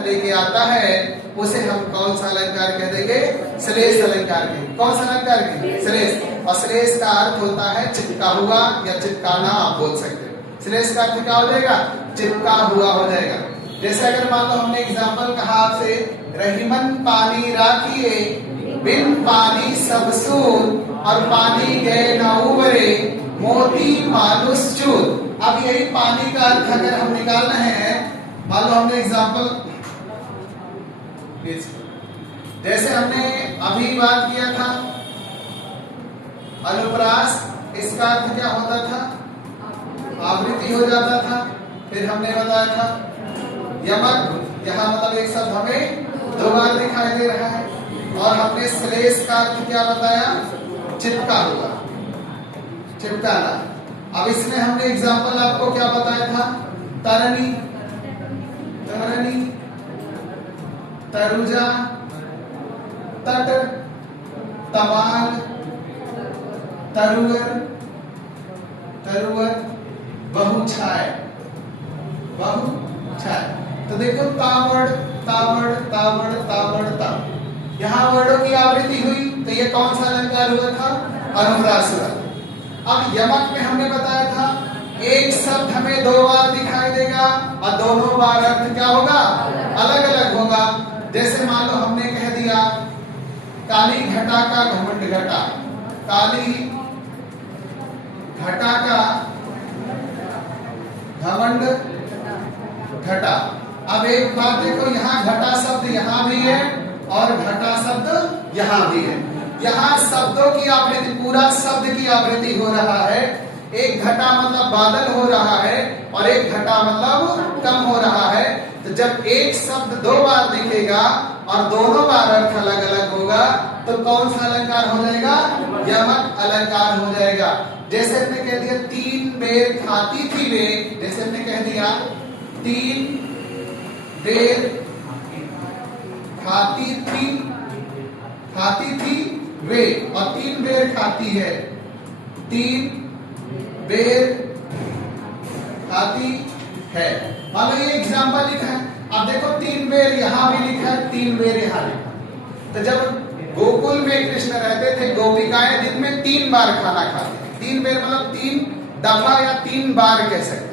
लेके आता है उसे हम कौन सा अलंकार कह देंगे? श्लेष अलंकार कहेंगे। कौन सा अलंकार कहेंगे? श्लेष। और श्लेष का अर्थ होता है चिपका हुआ या चिपकाना, आप बोल सकते हो। श्लेष का अर्थ क्या हो जाएगा? चिपका हुआ हो जाएगा। जैसे अगर मान लो हमने एग्जाम्पल कहा आपसे, रहीमन पानी राखिए बिन पानी सब सूर और पानी गए न उबरे मोती मानुष चूर। अब यही पानी का अर्थ अगर हम निकाल रहे हैं, मान लो हमने एग्जाम्पल, जैसे हमने अभी बात किया था अनुप्रास, इसका अर्थ क्या होता था? आवृत्ति हो जाता था। फिर हमने बताया था यमक, यहाँ मतलब एक शब्द हमें दो बार दिखाई दे रहा है। और हमने श्लेष का अर्थ क्या बताया? चिपका हुआ, चिपकाना। अब इसमें हमने एग्जाम्पल आपको क्या बताया था? तरनी, तरनी, तरुजा, तट, तमाल, तरुवर, तरुवर, बहुछाय, बहुछाय। तो देखो तावड़, तावड़, तावड़, तावड़, तावड़, यहाँ वर्णों की आवृत्ति हुई, तो ये कौन सा अलंकार हुआ था? अनुप्रास हुआ। अब यमक में हमने बताया था एक शब्द हमें दो बार दिखाई देगा और दोनों बार अर्थ क्या होगा? अलग अलग होगा। जैसे मान लो हमने कह दिया काली घटा का घमंड घटा, काली घटा का घमंड घटा। अब एक बात देखो, यहाँ घटा शब्द यहाँ भी है और घटा शब्द यहाँ भी है। यहाँ शब्दों की आवृत्ति, पूरा शब्द की आवृत्ति हो रहा है। एक घटा मतलब बादल हो रहा है और एक घटा मतलब कम हो रहा है। तो जब एक शब्द दो बार दिखेगा और दोनों बार अर्थ अलग अलग होगा तो कौन सा अलंकार हो जाएगा? यमक अलंकार हो जाएगा। जैसे हमने कह दिया तीन बेर खाती थी वे, जैसे हमने कह दिया तीन बेर खाती थी, खाती थी वे, और तीन बेर खाती है, तीन बेर खाती है। मान लो ये एग्जाम्पल लिखा है। अब देखो तीन बेर यहाँ भी लिखा है, तीन बेर यहाँ लिखा है। तो जब गोकुल में कृष्ण रहते थे, गोपिकाएं दिन में 3 बार खाना खाती। 3 बेर मतलब 3 दफा या 3 बार कह सकते।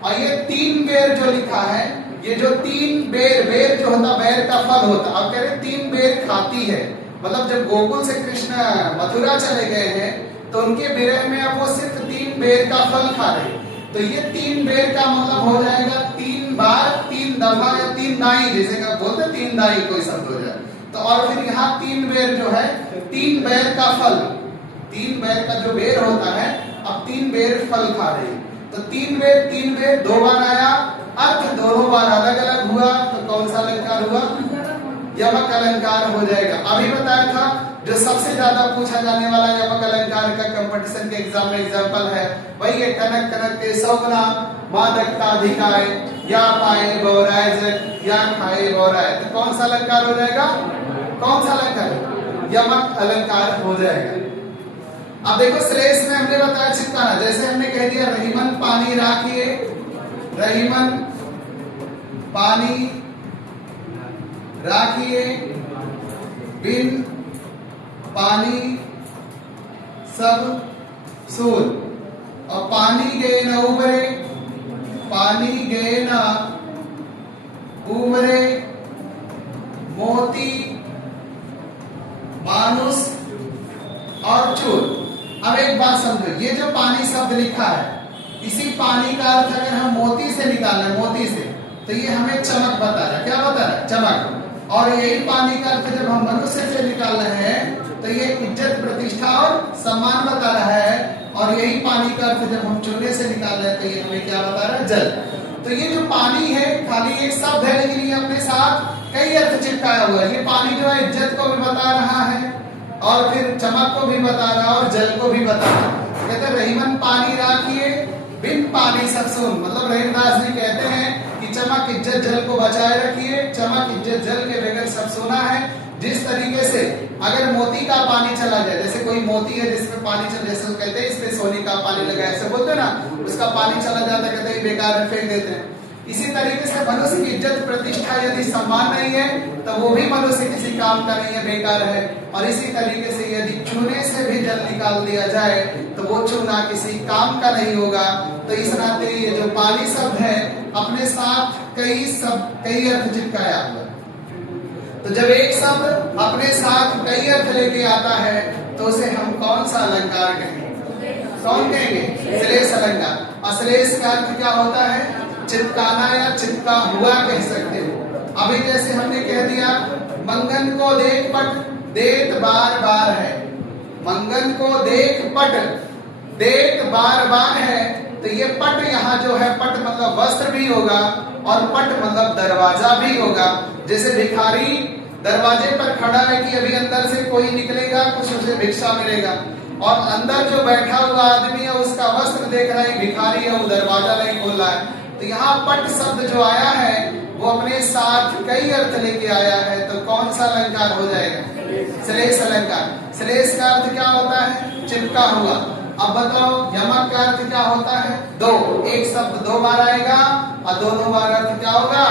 और ये 3 बेर जो लिखा है, ये जो 3 बेर, बेर जो होता बेर का फल होता, अब कह रहे 3 बेर खाती है, मतलब जब गोकुल से कृष्ण मथुरा चले गए हैं तो उनके विरह में अब वो सिर्फ 3 बेर का फल खा रहे। तो ये 3 बेर का मतलब हो जाएगा 3 बार, 3 दफा या 3 दाई, जैसे का बोलते 3 दाई कोई शब्द हो जाए। तो और फिर यहाँ 3 बेर जो है, 3 बेर का फल, 3 बेर का जो बेर होता है, अब 3 बेर फल खा रही। तो 3 बेर 2 बार आया, अर्थ दोनों बार अलग अलग हुआ, तो कौन सा अलंकार हुआ? यमक अलंकार हो जाएगा। अभी बताया था जो सबसे ज्यादा पूछा जाने वाला यमक अलंकार का कंपटीशन के एग्जाम में एग्जाम्पल है वही है कनक कनक के सौगना मादकता अधिकाय या पाए गौराय जग या खाए गौराय। तो कौन सा अलंकार हो जाएगा? कौन सा अलंकार? यमक अलंकार हो जाएगा। अब देखो श्लेष में हमने बताया चिपकाना। जैसे हमने कह दिया रहीमन पानी राखिए, रहीमन पानी राखिए बिन पानी सब सूर और पानी गए न उबरे, पानी गए न उबरे मोती मानुष और चूर। अब एक बात समझो, ये जो पानी शब्द लिखा है, इसी पानी का अर्थ अगर हम मोती से निकालना है, मोती से, तो ये हमें चमक बता रहा है। क्या बता रहा है? चमक। और यही पानी का अर्थ जब हम मनुष्य से निकाल रहे हैं तो ये इज्जत प्रतिष्ठा और सम्मान बता रहा है। और यही पानी का अर्थ जब हम चूने से निकाल रहे हैं तो ये हमें क्या बता रहा है? जल। तो ये जो पानी है खाली एक शब्द है, लेकिन ये अपने साथ कई अर्थ चिपकाया हुआ है। ये पानी जो है इज्जत को भी बता रहा है और फिर चमक को भी बता रहा है और जल को भी बता रहा है। कहते रहीमन पानी राखिए बिन पानी सब सून, मतलब रहीमदास जी कहते हैं कि चमक इज्जत जल को बचाए रखिए, चमक इज्जत जल के बगैर सब सोना है। जिस तरीके से अगर मोती का पानी चला जाए, जैसे कोई मोती है जिसमें पानी चल, जैसे कहते हैं इसमें सोने का पानी लगा, ऐसे बोलते हैं ना, उसका पानी चला जाता है, कहते हैं बेकार में फेंक देते हैं। इसी तरीके से मनुष्य की इज्जत प्रतिष्ठा यदि सम्मान नहीं है तो वो भी मनुष्य किसी काम का नहीं है, बेकार है। और इसी तरीके से यदि चूने से भी जल निकाल दिया जाए तो वो चूना किसी काम का नहीं होगा। तो इस नाते ये जो पानी शब्द है अपने साथ कई अर्थ चिपकाया हुआ। तो जब एक शब्द अपने साथ कई अर्थ लेके आता है तो उसे हम कौन सा अलंकार कहेंगे? कौन कहेंगे? श्लेष अलंकार। और श्लेष का अर्थ क्या होता है? चिपकाना या चिपका हुआ कह सकते हो। अभी जैसे हमने कह दिया मंगन को देख पट देत बार बार है, मंगन को देख पट देत बार बार है। तो ये पट यहाँ जो है, पट मतलब वस्त्र भी होगा और पट मतलब दरवाजा भी होगा। जैसे भिखारी दरवाजे पर खड़ा है कि अभी अंदर से कोई निकलेगा, कुछ उसे भिक्षा मिलेगा, और अंदर जो बैठा हुआ आदमी है उसका वस्त्र देख रहा है, भिखारी है, वो दरवाजा नहीं खोल रहा है। तो यहाँ पट शब्द जो आया है वो अपने साथ कई अर्थ लेके आया है। तो कौन सा अलंकार हो जाएगा? श्लेष अलंकार। श्लेष का अर्थ क्या होता है? चिपका हुआ। अब बताओ यमक का अर्थ क्या होता है? दो। एक शब्द दो बार आएगा और दोनों बार अर्थ क्या होगा?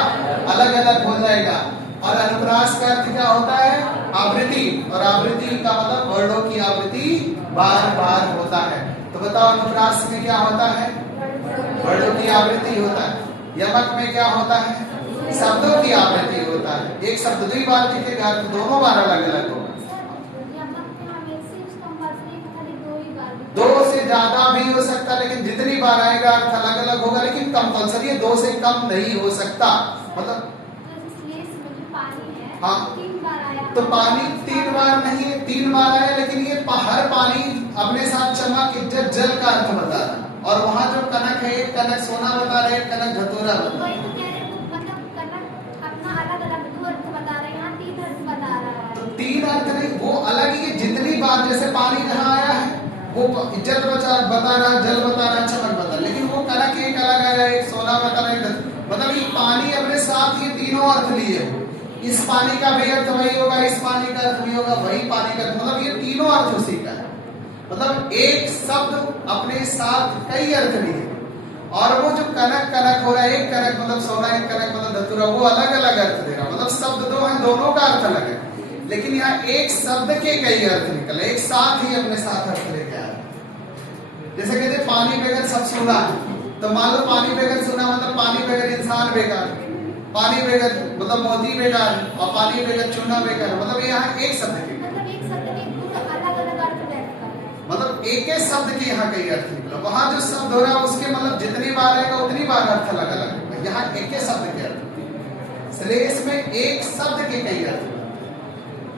अलग अलग हो जाएगा। और अनुप्रास का अर्थ क्या होता है? आवृत्ति। और आवृत्ति का मतलब वर्णों की आवृत्ति बार बार होता है। तो बताओ अनुप्रास में क्या होता है? वर्णों की आवृत्ति होता है। यमक में क्या होता है? शब्दों की आवृत्ति होता है। एक शब्द दो बार दिखेगा तो दोनों बार अलग अलग होगा। दो से ज्यादा भी हो सकता, लेकिन जितनी बार आएगा अर्थ अलग अलग होगा, लेकिन कंपल्सरी दो से कम नहीं हो सकता। मतलब हाँ, तो पानी 3 बार नहीं है, 3 बार आया, लेकिन ये हर पानी अपने साथ चमक, इज्जत, जल का अर्थ बता रहा है। और वहाँ जो कनक है, एक कनक सोना बता रहे, एक कनक धतूरा बता रहे। तो 3 अर्थ नहीं, वो अलग ही। जितनी बार जैसे पानी जहाँ आया है वो इज्जत बता रहा, जल बता रहा, चमक बता रहा, लेकिन वो कनक एक अलग आया, एक सोना बता रहा, मतलब ये पानी अपने साथ ये तीनों अर्थ लिए। इस पानी का भी अर्थ वही होगा, इस पानी का अर्थ भी होगा, वही पानी का, मतलब ये तीनों अर्थ उसी का है। मतलब एक शब्द अपने साथ कई अर्थ लिए। और वो जो कनक कनक हो रहा है, एक कनक मतलब सोना, एक कनक मतलब धतूरा, वो अलग अलग अर्थ दे रहा। मतलब शब्द दो है, दोनों का अर्थ अलग है, लेकिन यहाँ एक शब्द के कई अर्थ निकले, एक साथ ही अपने साथ अर्थ लेके आया। जैसे कहते पानी बगैर सब सुना, तो मान लो पानी बगैर सुना मतलब पानी बगैर इंसान बेकार, पानी बगैर मतलब मोती बेकार, और पानी बगैर चूना बेकार। मतलब यहाँ एक शब्द के मतलब एक शब्द के यहाँ कई अर्थ निकला। वहां जो शब्द हो रहा है उसके मतलब जितनी बार आएगा उतनी बार अर्थ अलग अलग होगा। यहाँ एक शब्द के अर्थ। श्लेष में एक शब्द के कई अर्थ,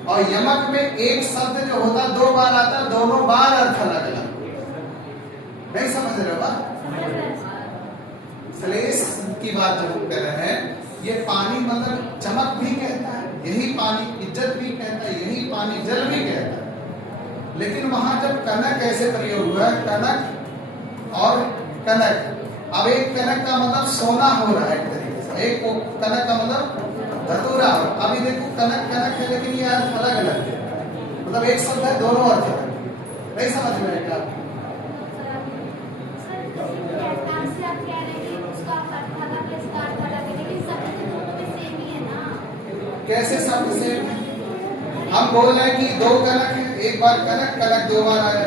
और यमक में एक शब्द जो होता 2 बार आता, दोनों बार अर्थ अलग अलग। नहीं समझ रहे हो बात? श्लेष की बात जो हम कर रहे हैं, ये पानी मतलब चमक भी कहता है, यही पानी इज्जत भी कहता है, यही पानी जल भी कहता है। लेकिन वहां जब कनक ऐसे प्रयोग हुआ, कनक और कनक, अब एक कनक का मतलब सोना हो रहा है एक तरीके से, एक कनक का मतलब धतूरा। अभी देखो कनक कनक है, लेकिन ये अर्थ अलग अलग है। मतलब एक शब्द है, दोनों अर्थ है। नहीं समझ में आएगा? कैसे शब्द से हम बोल रहे हैं कि 2 कनक है, एक बार कनक कनक 2 बार आया,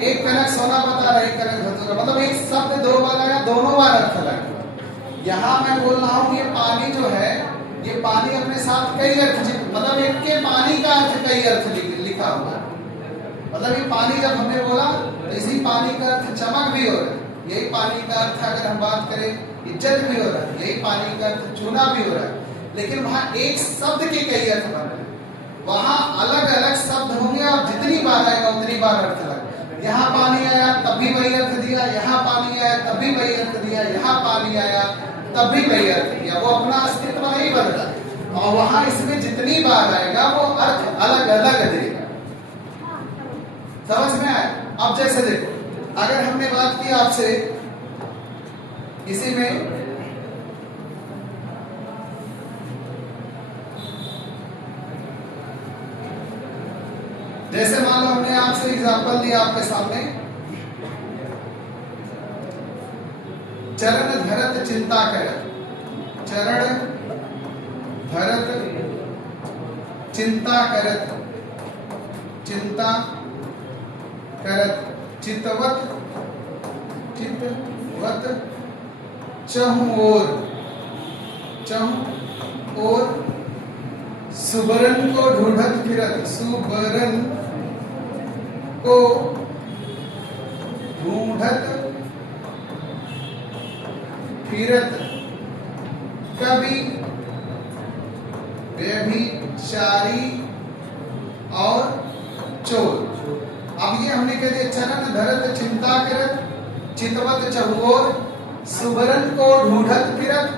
एक कनक सोना बता रहा है, एक कनक धतूरा, मतलब एक शब्द 2 बार आया, दोनों बार अर्थ अलग। यहाँ मैं बोल रहा हूँ ये पानी जो है, ये पानी अपने साथ कई अर्थ, मतलब एक के पानी का अर्थ कई अर्थ लिखा हुआ है। मतलब ये पानी जब हमने बोला तो इसी पानी का अर्थ चमक भी हो रहा है, यही पानी का अर्थ अगर हम बात करें इज्जत भी हो रहा है, यही पानी का अर्थ चूना भी हो रहा है। लेकिन वहां एक शब्द के कई अर्थ बन रहे हैं, वहां अलग अलग शब्द होंगे और जितनी बार आएगा उतनी बार अर्थ अलग। यहाँ पानी आया तब भी वही अर्थ दिया, यहाँ पानी आया तब भी वही अर्थ दिया, यहाँ पानी आया तब भी वही अर्थ दिया। वो अपना अस्तित्व नहीं बदला, और वहां इसमें जितनी बार आएगा वो अर्थ अलग अलग देगा। समझ में आया? अब जैसे देखो, अगर हमने बात की आपसे इसी में जैसे मान लो हमने आपसे एग्जांपल दिया आपके सामने, चरण धरत चिंता कर, चरण धरत चिंता करत, चिंता करत, चितवत, चितवत चहुं ओर, चहुं ओर सुबरन को ढूंढत फिरत, सुबरन को ढूंढत फिरत, कभी व्यभिचारी और चोर। अब ये हमने कह दिया चरण धरत चिंता करत, चितवत चहुओर, सुबरन को ढूंढत फिरत,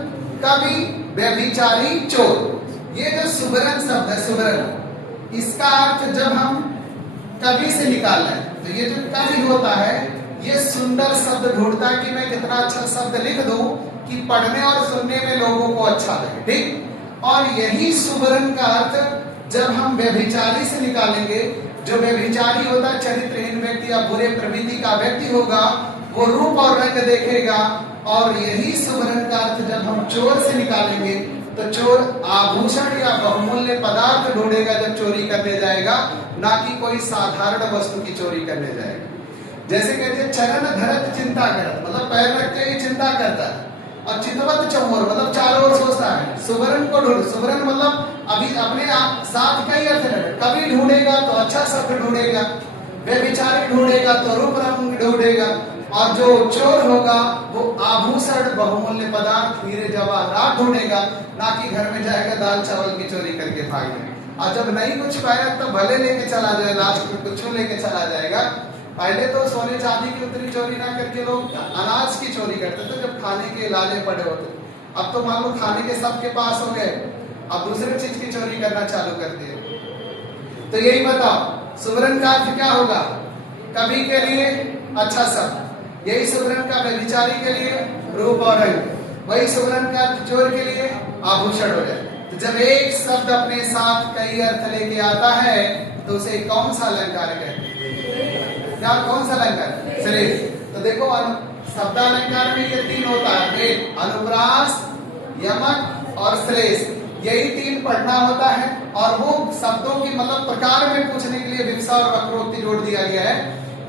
कभी व्यभिचारी चोर। ये जो सुबरन शब्द है, सुबरन, इसका अर्थ जब हम कवि से निकाल लें तो ये जो कवि होता है ये सुंदर शब्द ढूंढता है कि मैं कितना अच्छा शब्द लिख दूं कि पढ़ने और सुनने में लोगों को अच्छा लगे, ठीक। और यही सुबरन का अर्थ जब हम व्यभिचारी से निकालेंगे, जो व्यभिचारी होता है चरित्रहीन व्यक्ति या बुरे प्रवृत्ति का व्यक्ति होगा, वो रूप और रंग देखेगा। और यही सुबरन का अर्थ जब हम चोर से निकालेंगे तो चोर आभूषण या बहुमूल्य पदार्थ ढूंढेगा जब चोरी करने जाएगा, ना कि कोई साधारण वस्तु की चोरी करने जाएगा। जैसे कहते हैं चरण धरत चिंता करत, मतलब पैर रखते ही चिंता करता है। और चितवत चौर मतलब चारों ओर सोचता है। सुबरन को ढूंढ, सुबरन मतलब अभी अपने आप साथ कई अर्थ है। कभी ढूंढेगा तो अच्छा शब्द ढूंढेगा, व्यभिचारी ढूंढेगा तो रूप रंग ढूंढेगा, और जो चोर होगा वो आभूषण बहुमूल्य पदार्थ हीरे जवाहरात ढूंढेगा, ना कि घर में जाएगा दाल चावल की चोरी करके भाग जाएगा। और जब नहीं कुछ पाएगा तो भले लेके चला जाए, लास्ट में कुछ लेके चला जाएगा। पहले तो सोने चांदी की उतनी चोरी ना करके लोग अनाज की चोरी करते थे जब खाने के लाले पड़े होते। अब तो मान लो खाने के सबके पास हो गए, अब दूसरे चीज की चोरी करना चालू कर दिए। तो यही बताओ सुबरन का अर्थ क्या होगा? कवि के लिए अच्छा शब्द, यही सुबरन का व्यभिचारी के लिए रूप और रंग, वही सुबरन का अर्थ चोर के लिए आभूषण हो जाए। तो जब एक शब्द अपने साथ कई अर्थ लेके आता है तो उसे कौन सा अलंकार कहते हैं? क्या कौन सा अलंकार? श्रेष्ठ। तो देखो शब्दालंकार में ये तीन होता है, अनुप्रास, यमक और श्रेष्ठ। यही तीन पढ़ना होता है। और वो शब्दों की मतलब प्रकार में पूछने के लिए विप्सा और वक्रोक्ति जोड़ दिया गया है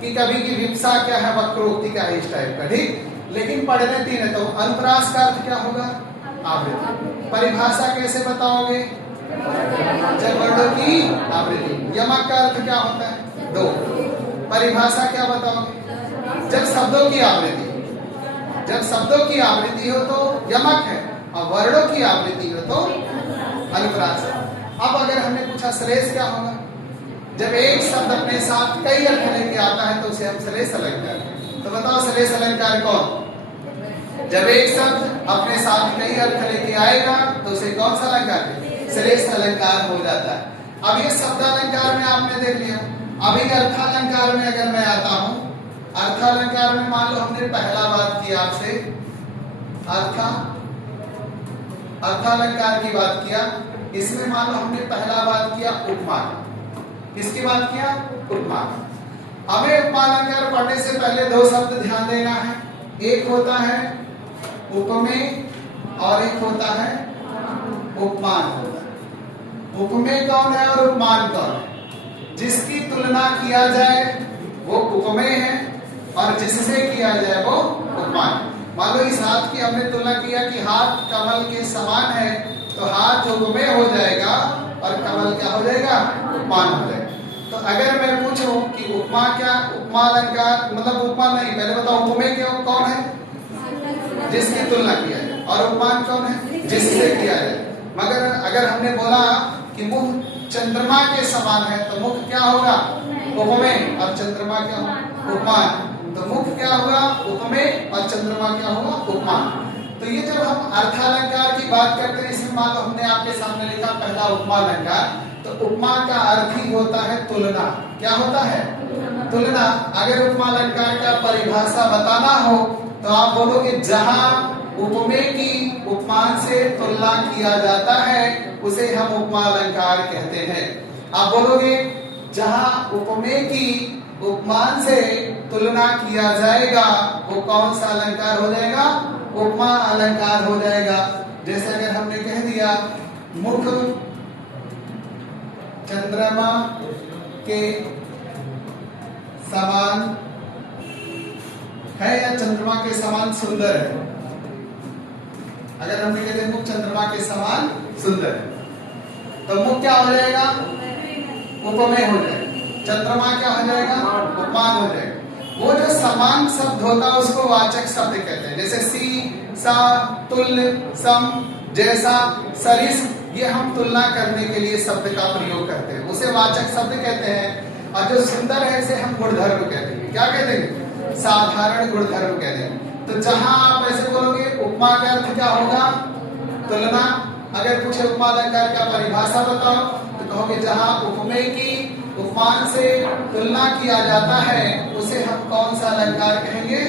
कि कभी की विप्सा क्या है, वक्रोक्ति क्या है, इस टाइप का, ठीक। लेकिन पढ़ने तीन है। तो अनुप्रास का अर्थ क्या होगा? आवृत्ति। परिभाषा कैसे बताओगे? जब वर्णों की आवृत्ति। यमक का अर्थ क्या होता है? दो। परिभाषा क्या बताओगे? जब शब्दों की आवृत्ति, जब शब्दों की आवृत्ति हो तो यमक है, और वर्णों की आवृत्ति हो तो अनुप्रास है। अब अगर हमने पूछा श्लेष क्या होगा? जब एक शब्द अपने साथ कई अर्थ लेके आता है तो उसे हम श्लेष अलंकार। तो बताओ श्लेष अलंकार कौन? जब एक शब्द अपने साथ कई अर्थ लेके आएगा तो उसे कौन सा अलंकार? श्लेष अलंकार हो जाता है। अब ये शब्द अलंकार में आपने देख लिया। अभी अर्थालंकार में अगर मैं आता हूं, अर्थालंकार में मान लो हमने पहला बात की आपसे, अर्थालंकार की बात किया। इसमें मान लो हमने पहला बात किया उपमान। किसकी बात किया? उपमान। हमें उपमालंकार पढ़ने से पहले दो शब्द ध्यान देना है। एक होता है उपमेय और एक होता है उपमान। उपमेय कौन है और उपमान कौन है? जिसकी तुलना किया जाए वो उपमेय है और जिससे किया जाए वो उपमान। मान लो इस हाथ की हमने तुलना किया कि हाथ कमल के समान है, तो हाथ उपमेय हो जाएगा और कमल क्या हो जाएगा? उपमान हो जाएगा। तो अगर मैं पूछूं कि उपमा क्या, उपमा अलंकार मतलब उपमा नहीं, पहले बताओ उपमेय क्यों कौन है? जिसकी तुलना किया जाए। और उपमान कौन है? जिससे किया जाए। मगर अगर हमने बोला कि मुख चंद्रमा के समान है तो मुख क्या होगा? उपमेय। और चंद्रमा क्या होगा? उपमान। तो मुख क्या होगा? उपमेय और चंद्रमा क्या होगा? उपमान। तो ये जब हम अर्थालंकार की बात करते हैं, इसमें मान लो हमने आपके सामने लिखा पहला उपमा अलंकार, तो उपमा का अर्थ ही होता है तुलना। क्या होता है? तुलना। अगर उपमा अलंकार का परिभाषा बताना हो तो आप बोलोगे जहां उपमेय की उपमान से तुलना किया जाता है उसे हम उपमा अलंकार कहते हैं। आप बोलोगे जहां उपमेय की उपमान से तुलना किया जाएगा वो कौन सा अलंकार हो जाएगा? उपमा अलंकार हो जाएगा। जैसे अगर हमने कह दिया मुख चंद्रमा के समान है या चंद्रमा के समान सुंदर है। अगर हमने कह दिया मुख चंद्रमा के समान सुंदर है तो मुख क्या हो जाएगा? उपमेय हो जाएगा। चंद्रमा क्या हो जाएगा? उपमान हो जाएगा। वो जो समान शब्द होता है उसको वाचक शब्द कहते हैं। जैसे सी, सा, तुल्य, सम, जैसा, सरिस, ये हम तुलना करने के लिए शब्द का प्रयोग करते हैं, उसे वाचक शब्द कहते हैं। और जो सुंदर है इसे हम गुणधर्म कहते हैं। क्या कहते हैं? साधारण गुणधर्म कहते हैं। तो जहां आप ऐसे बोलोगे उपमा का अर्थ क्या होगा? तुलना। अगर पूछे उपमा अलंकार का परिभाषा बताओ तो कहोगे जहां उपमेय की उपमान से तुलना किया जाता है उसे हम कौन सा अलंकार कहेंगे?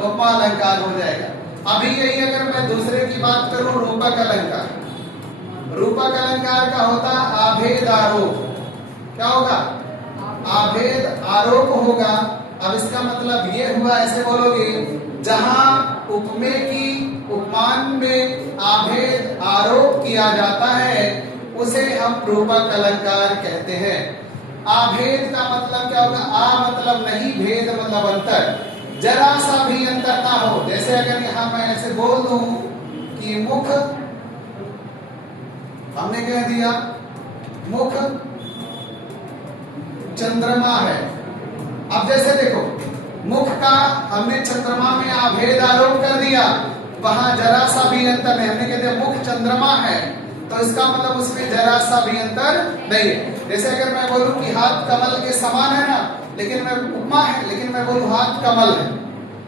उपमा अलंकार हो जाएगा। अभी यही अगर मैं दूसरे की बात करूं, रूपक अलंकार। रूपक अलंकार का होता आभेद आरोप। क्या होगा? आभेद आरोप होगा। अब इसका मतलब ये हुआ, ऐसे बोलोगे जहां उपमेय की उपमान में आभेद आरोप किया जाता है उसे हम रूपक अलंकार कहते हैं। आभेद का मतलब क्या होगा? आ मतलब नहीं, भेद मतलब अंतर। जरा सा भी अंतर ना हो। जैसे अगर यहां मैं ऐसे बोल दूं कि मुख, हमने कह दिया मुख चंद्रमा है। अब जैसे देखो मुख का हमने चंद्रमा में आभेद आरोप कर दिया, वहां जरा सा भी अंतर नहीं। हमने कह दिया मुख चंद्रमा है तो इसका मतलब उसमें जरा सा भी अंतर नहीं है। जैसे अगर मैं बोलूं कि हाथ कमल के समान है ना, लेकिन मैं उपमा है, लेकिन मैं बोलूं हाथ कमल है,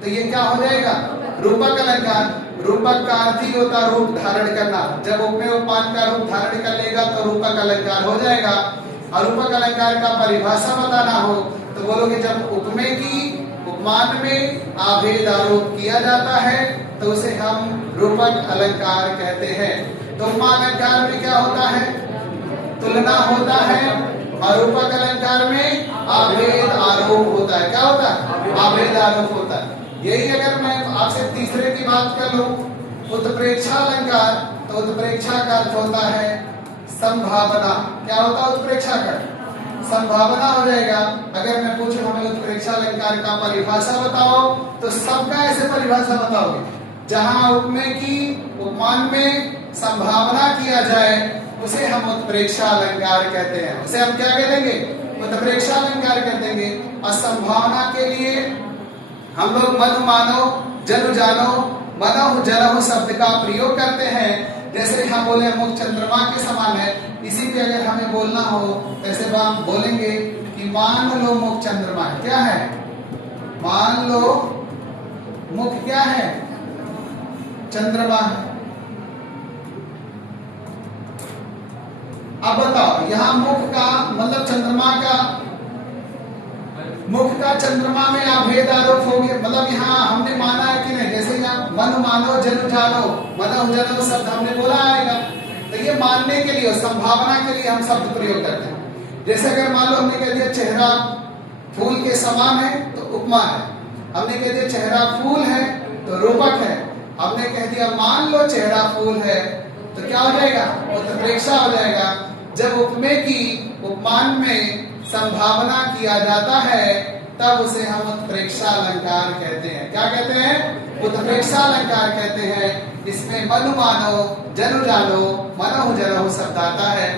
तो ये क्या हो जाएगा? रूपक अलंकार। रूपक का अर्थ ही होता रूप धारण करना। जब उपमेय उपमान का रूप धारण कर लेगा तो रूपक अलंकार हो जाएगा। और रूपक अलंकार का परिभाषा बताना हो तो बोलोगे जब उपमेय की उपमान में आभेद आरोप किया जाता है तो उसे हम रूपक अलंकार कहते हैं। तो उपमा अलंकार में क्या होता है? तुलना होता है। और रूपक अलंकार में आभेद आरोप होता है। क्या होता है? आभेद आरोप होता है। यही अगर मैं आपसे तीसरे की बात कर लूं, उत्प्रेक्षा अलंकार, तो उत्प्रेक्षा का अर्थ होता है संभावना। क्या होता है उत्प्रेक्षा का? संभावना हो जाएगा। अगर मैं पूछूं हमें उत्प्रेक्षा अलंकार का परिभाषा बताओ तो सबका ऐसे परिभाषा बताओगे जहां उपमेय की उपमान में संभावना किया जाए उसे हम उत्प्रेक्षा अलंकार कहते हैं। उसे हम क्या कह देंगे? उत्प्रेक्षा अलंकार कह देंगे। और संभावना के लिए हम लोग मनु मानो जनु जानो मनहु जनहु शब्द का प्रयोग करते हैं। जैसे हम बोले मुख चंद्रमा के समान है, इसी पे अगर हमें बोलना हो तो ऐसे हम बोलेंगे कि मान लो मुख चंद्रमा है। क्या है? मान लो मुख क्या है? चंद्रमा है। अब बताओ यहाँ मुख का मतलब चंद्रमा का, मुख का चंद्रमा में आभेद आरोप हो गया। मतलब यहाँ हमने माना है कि नहीं? जैसे यहाँ मन मानो जनु जानो मनहु जनहु शब्द हमने बोला आएगा, तो ये मानने के लिए संभावना के लिए हम शब्द प्रयोग करते हैं। जैसे अगर मान लो हमने कह दिया चेहरा फूल के समान है तो उपमा है। हमने कह दिया चेहरा फूल है तो रूपक है। हमने कह दिया मान लो चेहरा फूल है तो क्या हो जाएगा? उत्प्रेक्षा हो जाएगा। जब उपमेय की उपमान में संभावना किया जाता है तब उसे हम उत्प्रेक्षा अलंकार कहते हैं। क्या कहते हैं? उत्प्रेक्षा अलंकार कहते हैं। इसमें मनु मानो जनु जानो मनहु जनहु शब्द आता है।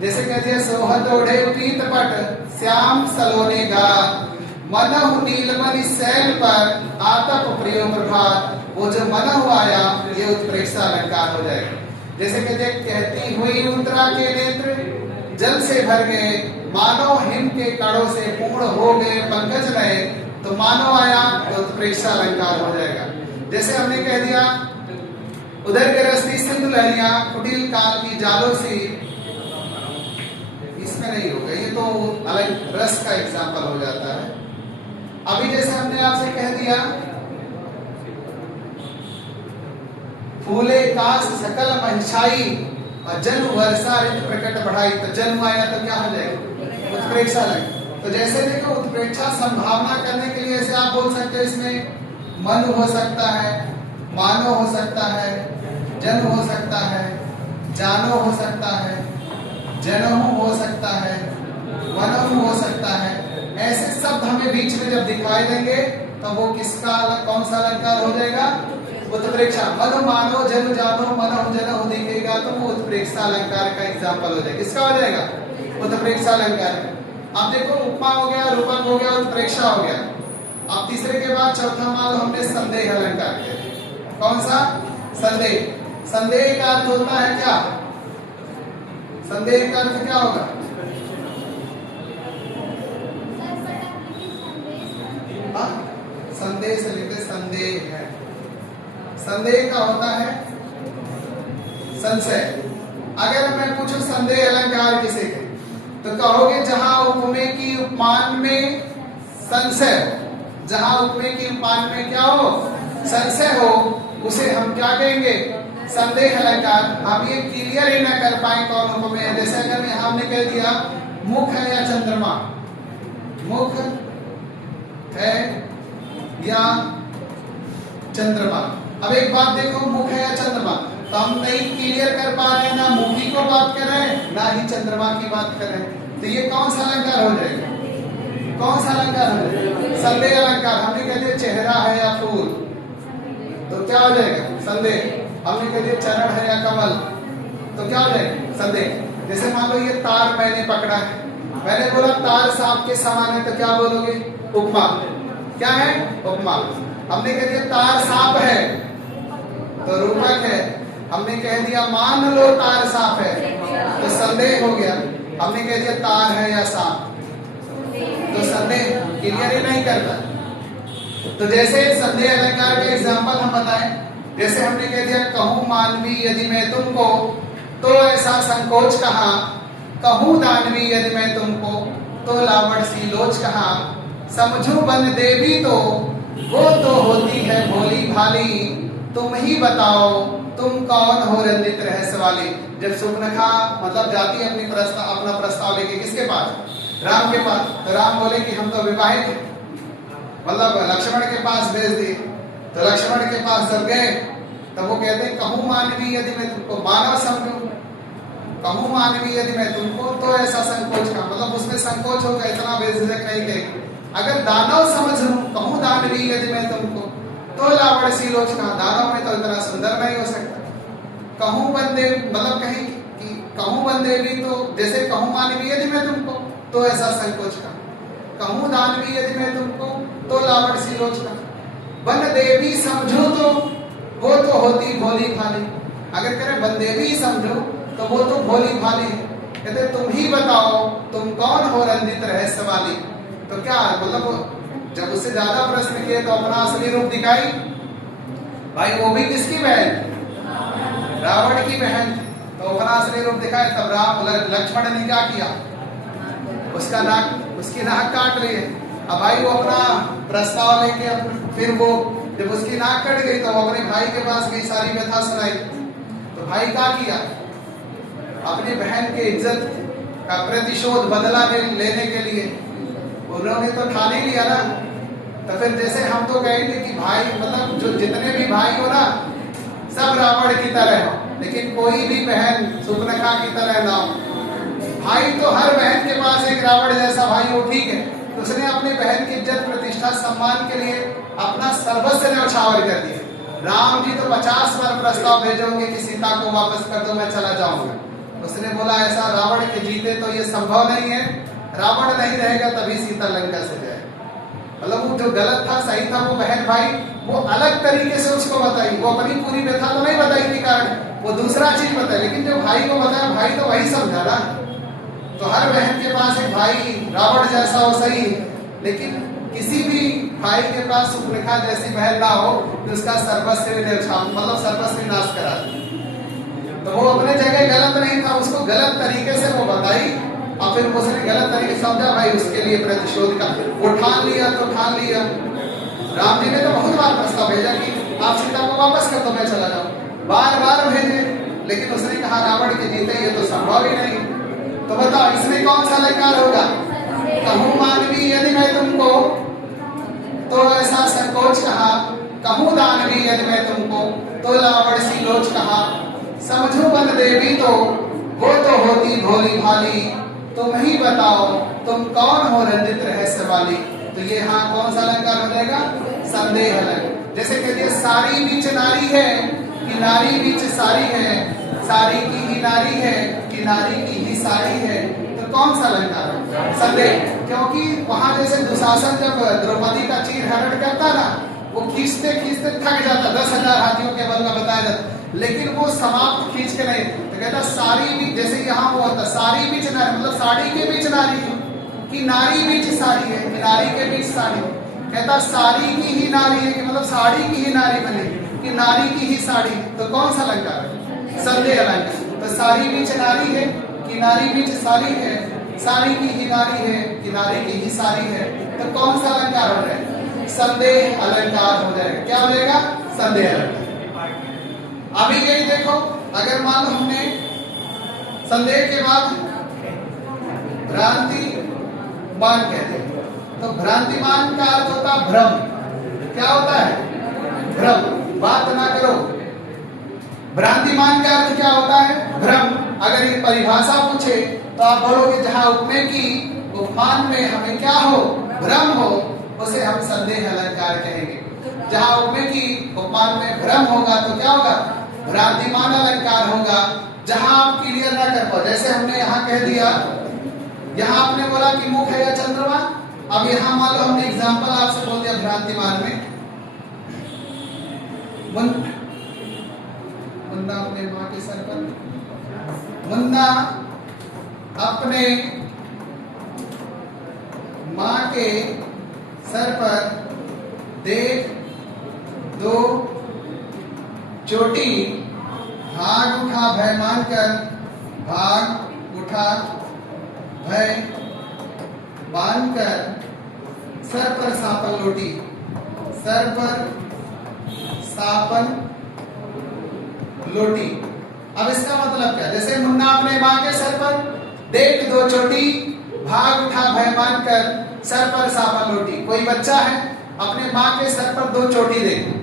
जैसे कह दिया सोहत ओढ़े पीत पट श्याम सलोने गा मनहु नीलमणि शैल पर आतप प्रियो प्रभात। वो जो मनहु आया ये उत्प्रेक्षा अलंकार हो जाएगा। जैसे कहती हुई उत्तरा के नेत्र जल से भर गए मानो हिम के कड़ों से पूर्ण हो गए पंकज रहे, तो मानो आया तो उत्प्रेक्षा अलंकार हो जाएगा। जैसे हमने कह दिया उधर के रस्ती सिंधु लहरिया कुटिल काल की जालो सी, इसमें नहीं होगा, ये तो अलग रस का एग्जाम्पल हो जाता है। अभी जैसे हमने आपसे कह दिया फूले काश सकल महिषाई और जन्म वर्षा ऋतु प्रकट बढ़ाई, तो जन्म आया तो क्या हो जाएगा? उत्प्रेक्षा लगे। तो जैसे देखो उत्प्रेक्षा संभावना करने के लिए ऐसे आप बोल सकते हो, इसमें मन हो सकता है, मानो हो सकता है, जन हो सकता है, जानो हो सकता है, जनहु हो सकता है, वनहु हो सकता है। ऐसे शब्द हमें बीच में जब दिखाई देंगे तो वो किसका कौन सा अलंकार हो जाएगा? उत्प्रेक्षा। मनु मानो जन जानो मनहु जनहु दिखेगा तो वो उत्प्रेक्षा अलंकार का एग्जाम्पल हो जाएगा। किसका हो जाएगा? उत्प्रेक्षा अलंकार। अब देखो उपमा हो गया, रूपक हो गया, उत्प्रेक्षा हो गया। अब तीसरे के बाद चौथा मान लो हमने संदेह अलंकार किया। कौन सा? संदेह। संदेह का अर्थ होता है क्या? संदेह का अर्थ क्या होगा? संदेह से लेकर संदेह है। संदेह का होता है संशय। अगर मैं पूछूं संदेह अलंकार किसे के, तो कहोगे जहां उपमे की उपमान में संशय हो। जहां उपमे की उपमान में क्या हो? संशय हो, उसे हम क्या कहेंगे? संदेह अलंकार। आप ये क्लियर ही ना कर पाए कौन उपमे है। जैसे अगर यहाँ हमने कह दिया मुख है या चंद्रमा, मुख है या चंद्रमा। अब एक बात देखो, मुख है या चंद्रमा, तो हम नहीं क्लियर कर पा रहे हैं, ना मुखी को बात कर रहे हैं ना ही चंद्रमा की बात कर रहे हैं। तो ये कौन सा अलंकार हो जाएगा? कौन सा अलंकार हो जाएगा? संदेह अलंकार। हमने कह दिया चेहरा है या फूल, तो क्या हो जाएगा? संदेह। हमने कह दिया चरण है या कमल, तो क्या हो जाएगा? संदेह। जैसे मान लो ये तार मैंने पकड़ा है, मैंने बोला तार सांप के समान है, तो क्या बोलोगे? उपमा। क्या है? उपमा। हमने कह दिया तार सांप है, तो रूपक है। हमने कह दिया मान लो तार सांप है, तो संदेह हो गया। हमने कह दिया तार है या सांप, तो संदेह क्लियर ही नहीं करता। तो जैसे संदेह अलंकार का एग्जाम्पल हम बताएं, जैसे हमने कह दिया कहूं मानवी यदि मैं तुमको, तो ऐसा संकोच कहा। कहूं दानवी यदि मैं तुमको, तो लावण सी लोच कहा। समझू बन देवी तो वो तो होती है भोली भाली। तुम ही बताओ तुम कौन हो रंजित रहस्य वाली। जब सुपनखा मतलब जाती है अपना प्रस्ताव लेके किसके पास? राम के पास। तो राम बोले कि हम तो विवाहित हैं, मतलब लक्ष्मण के पास भेज दिए। तो लक्ष्मण के पास जब गए तब वो कहते हैं कहूं मानवी यदि मैं तुमको, मानव समझू, कहूं मानवी यदि मैं तुमको, तो ऐसा संकोच का मतलब उसमें संकोच होगा, इतना बेझिझक नहीं कहेगी। अगर दानव समझ लूं, कहूं दानवी यदि मैं तुमको, तो लावण सी लोच कहा। दानव में तो इतना सुंदर नहीं हो सकता। कहूं बंदे मतलब कहीं कि कहूं बंदे भी, तो जैसे कहूं मानवी यदि मैं तुमको, तो ऐसा संकोच का। कहूं दानवी यदि मैं तुमको, तो लावण सी लोच का। बन देवी समझो तो वो तो होती भोली भाली। अगर करें बन देवी समझो तो वो तो भोली भाली है। कहते तुम ही बताओ तुम कौन हो रंजित रहस्य वाली। तो क्या मतलब जब उससे ज्यादा प्रश्न किए तो अपना असली रूप दिखाई। भाई वो भी किसकी बहन? रावण की बहन। तो अपना असली रूप दिखाए। तब राम लक्ष्मण ने क्या किया? उसकी नाक काट ली। अब भाई वो अपना प्रस्ताव लेके फिर वो जब उसकी नाक कट गई तो वो अपने भाई के पास गई, सारी व्यथा सुनाई। तो भाई क्या किया? अपनी बहन की इज्जत का प्रतिशोध बदला लेने के लिए उन्होंने तो ठान ही लिया ना। तो फिर जैसे हम तो कहेंगे कि भाई मतलब जो जितने भी भाई हो ना सब रावण की तरह हो, लेकिन कोई भी बहन सुपनखा की तरह ना हो। भाई तो हर बहन के पास एक रावण जैसा भाई हो, ठीक है। तो उसने अपनी बहन की इज्जत प्रतिष्ठा सम्मान के लिए अपना सर्वस्व न्यौछावर कर दिया। राम जी तो 50 बार प्रस्ताव भेजोगे कि सीता को वापस कर दो, मैं चला जाऊंगा। उसने बोला ऐसा रावण के जीते तो ये संभव नहीं है, रावण नहीं रहेगा तभी सीता लंका से जाए। मतलब वो जो गलत था सही था, वो बहन भाई वो अलग तरीके से उसको बताई। वो अपनी पूरी व्यथा तो नहीं बताई के कारण, वो दूसरा चीज बताई, लेकिन जो भाई को बताया भाई तो वही समझा ना। तो हर बहन के पास एक भाई रावण जैसा हो सही, लेकिन किसी भी भाई के पास सुपनखा जैसी बहन ना हो तो उसका सर्वस्व मतलब सर्वस्व नाश करा। तो वो अपने जगह गलत नहीं था, उसको गलत तरीके से वो बताई और फिर उसने गलत तरीके से समझा भाई, उसके लिए प्रतिशोध का वो ठान लिया। तो ठान लिया। राम जी ने तो बहुत बार प्रस्ताव भेजा कि आप सीता को वापस कर दो, मैं चला जाऊं। बार बार भेजे, लेकिन उसने कहा रावण के जीते ये तो संभव ही नहीं। तो बताओ इसमें कौन सा अलंकार होगा? कहूं मानवी यदि मैं तुमको, तो ऐसा संकोच कहा। कहूं दानवी यदि मैं तुमको, तोलावड़ सी लोच कहा, समझो बन देवी तो वो तो होती भोली भाली, तुम ही बताओ तुम कौन हो रंजित रहस्य वाली। तो ये हाँ कौन सा अलंकार हो जाएगा? संदेह अलंकार। जैसे कहती है सारी बीच नारी है कि नारी बीच सारी है, सारी की ही नारी है कि नारी की ही सारी है, तो कौन सा अलंकार है? संदेह। क्योंकि वहां जैसे दुशासन जब द्रौपदी का चीर हरण करता ना, वो खींचते खींचते थक जाता, 10,000 हाथियों के बल में बताया जाता, लेकिन वो समाप्त खींच के नहीं, तो कहता सारी बीच, जैसे यहाँ वो होता सारी बीच नारी, मतलब साड़ी के बीच नारी है कि नारी बीच साड़ी है कि नारी के बीच साड़ी, कहता साड़ी की ही नारी है कि मतलब साड़ी की ही नारी बने कि नारी की ही साड़ी, तो कौन सा अलंकार है? संदेह अलंकार। तो सारी बीच नारी है कि नारी बीच साड़ी है, साड़ी की ही नारी है कि नारी की ही साड़ी है, तो कौन सा अलंकार हो जाएगा? संदेह अलंकार हो जाएगा। क्या हो जाएगा? संदेह अलंकार। अभी यही देखो, अगर मान लो हमने संदेह के बाद भ्रांति मान कहते हैं, तो भ्रांतिमान का अर्थ होता है भ्रम। क्या होता है? भ्रम। बात ना करो। भ्रांतिमान का अर्थ क्या होता है? भ्रम। अगर ये परिभाषा पूछे तो आप बोलोगे जहां उपमेय की उपमान में हमें क्या हो? भ्रम हो, उसे हम संदेह अलंकार कहेंगे। जहां उपमेय की उपमान में भ्रम होगा तो क्या होगा? भ्रांतिमान अलंकार होगा। जहां आप क्लियर ना कर पाओ, जैसे हमने यहाँ कह दिया, यहाँ आपने बोला कि मुख है या चंद्रमा, अब यहाँ मान लो हमने एग्जाम्पल आपसे बोल दिया भ्रांतिमान में, मुन्ना अपने माँ के सर पर, मुन्ना अपने माँ के सर पर देख दो चोटी, भाग उठा भय मानकर, भाग उठा भय बांधकर, सर पर सापन लोटी, सर पर सापन लोटी। अब इसका मतलब क्या? जैसे मुन्ना अपने माँ के सर पर देख दो चोटी, भाग उठा भय मानकर, सर पर सापन लोटी। कोई बच्चा है, अपने माँ के सर पर 2 चोटी देख,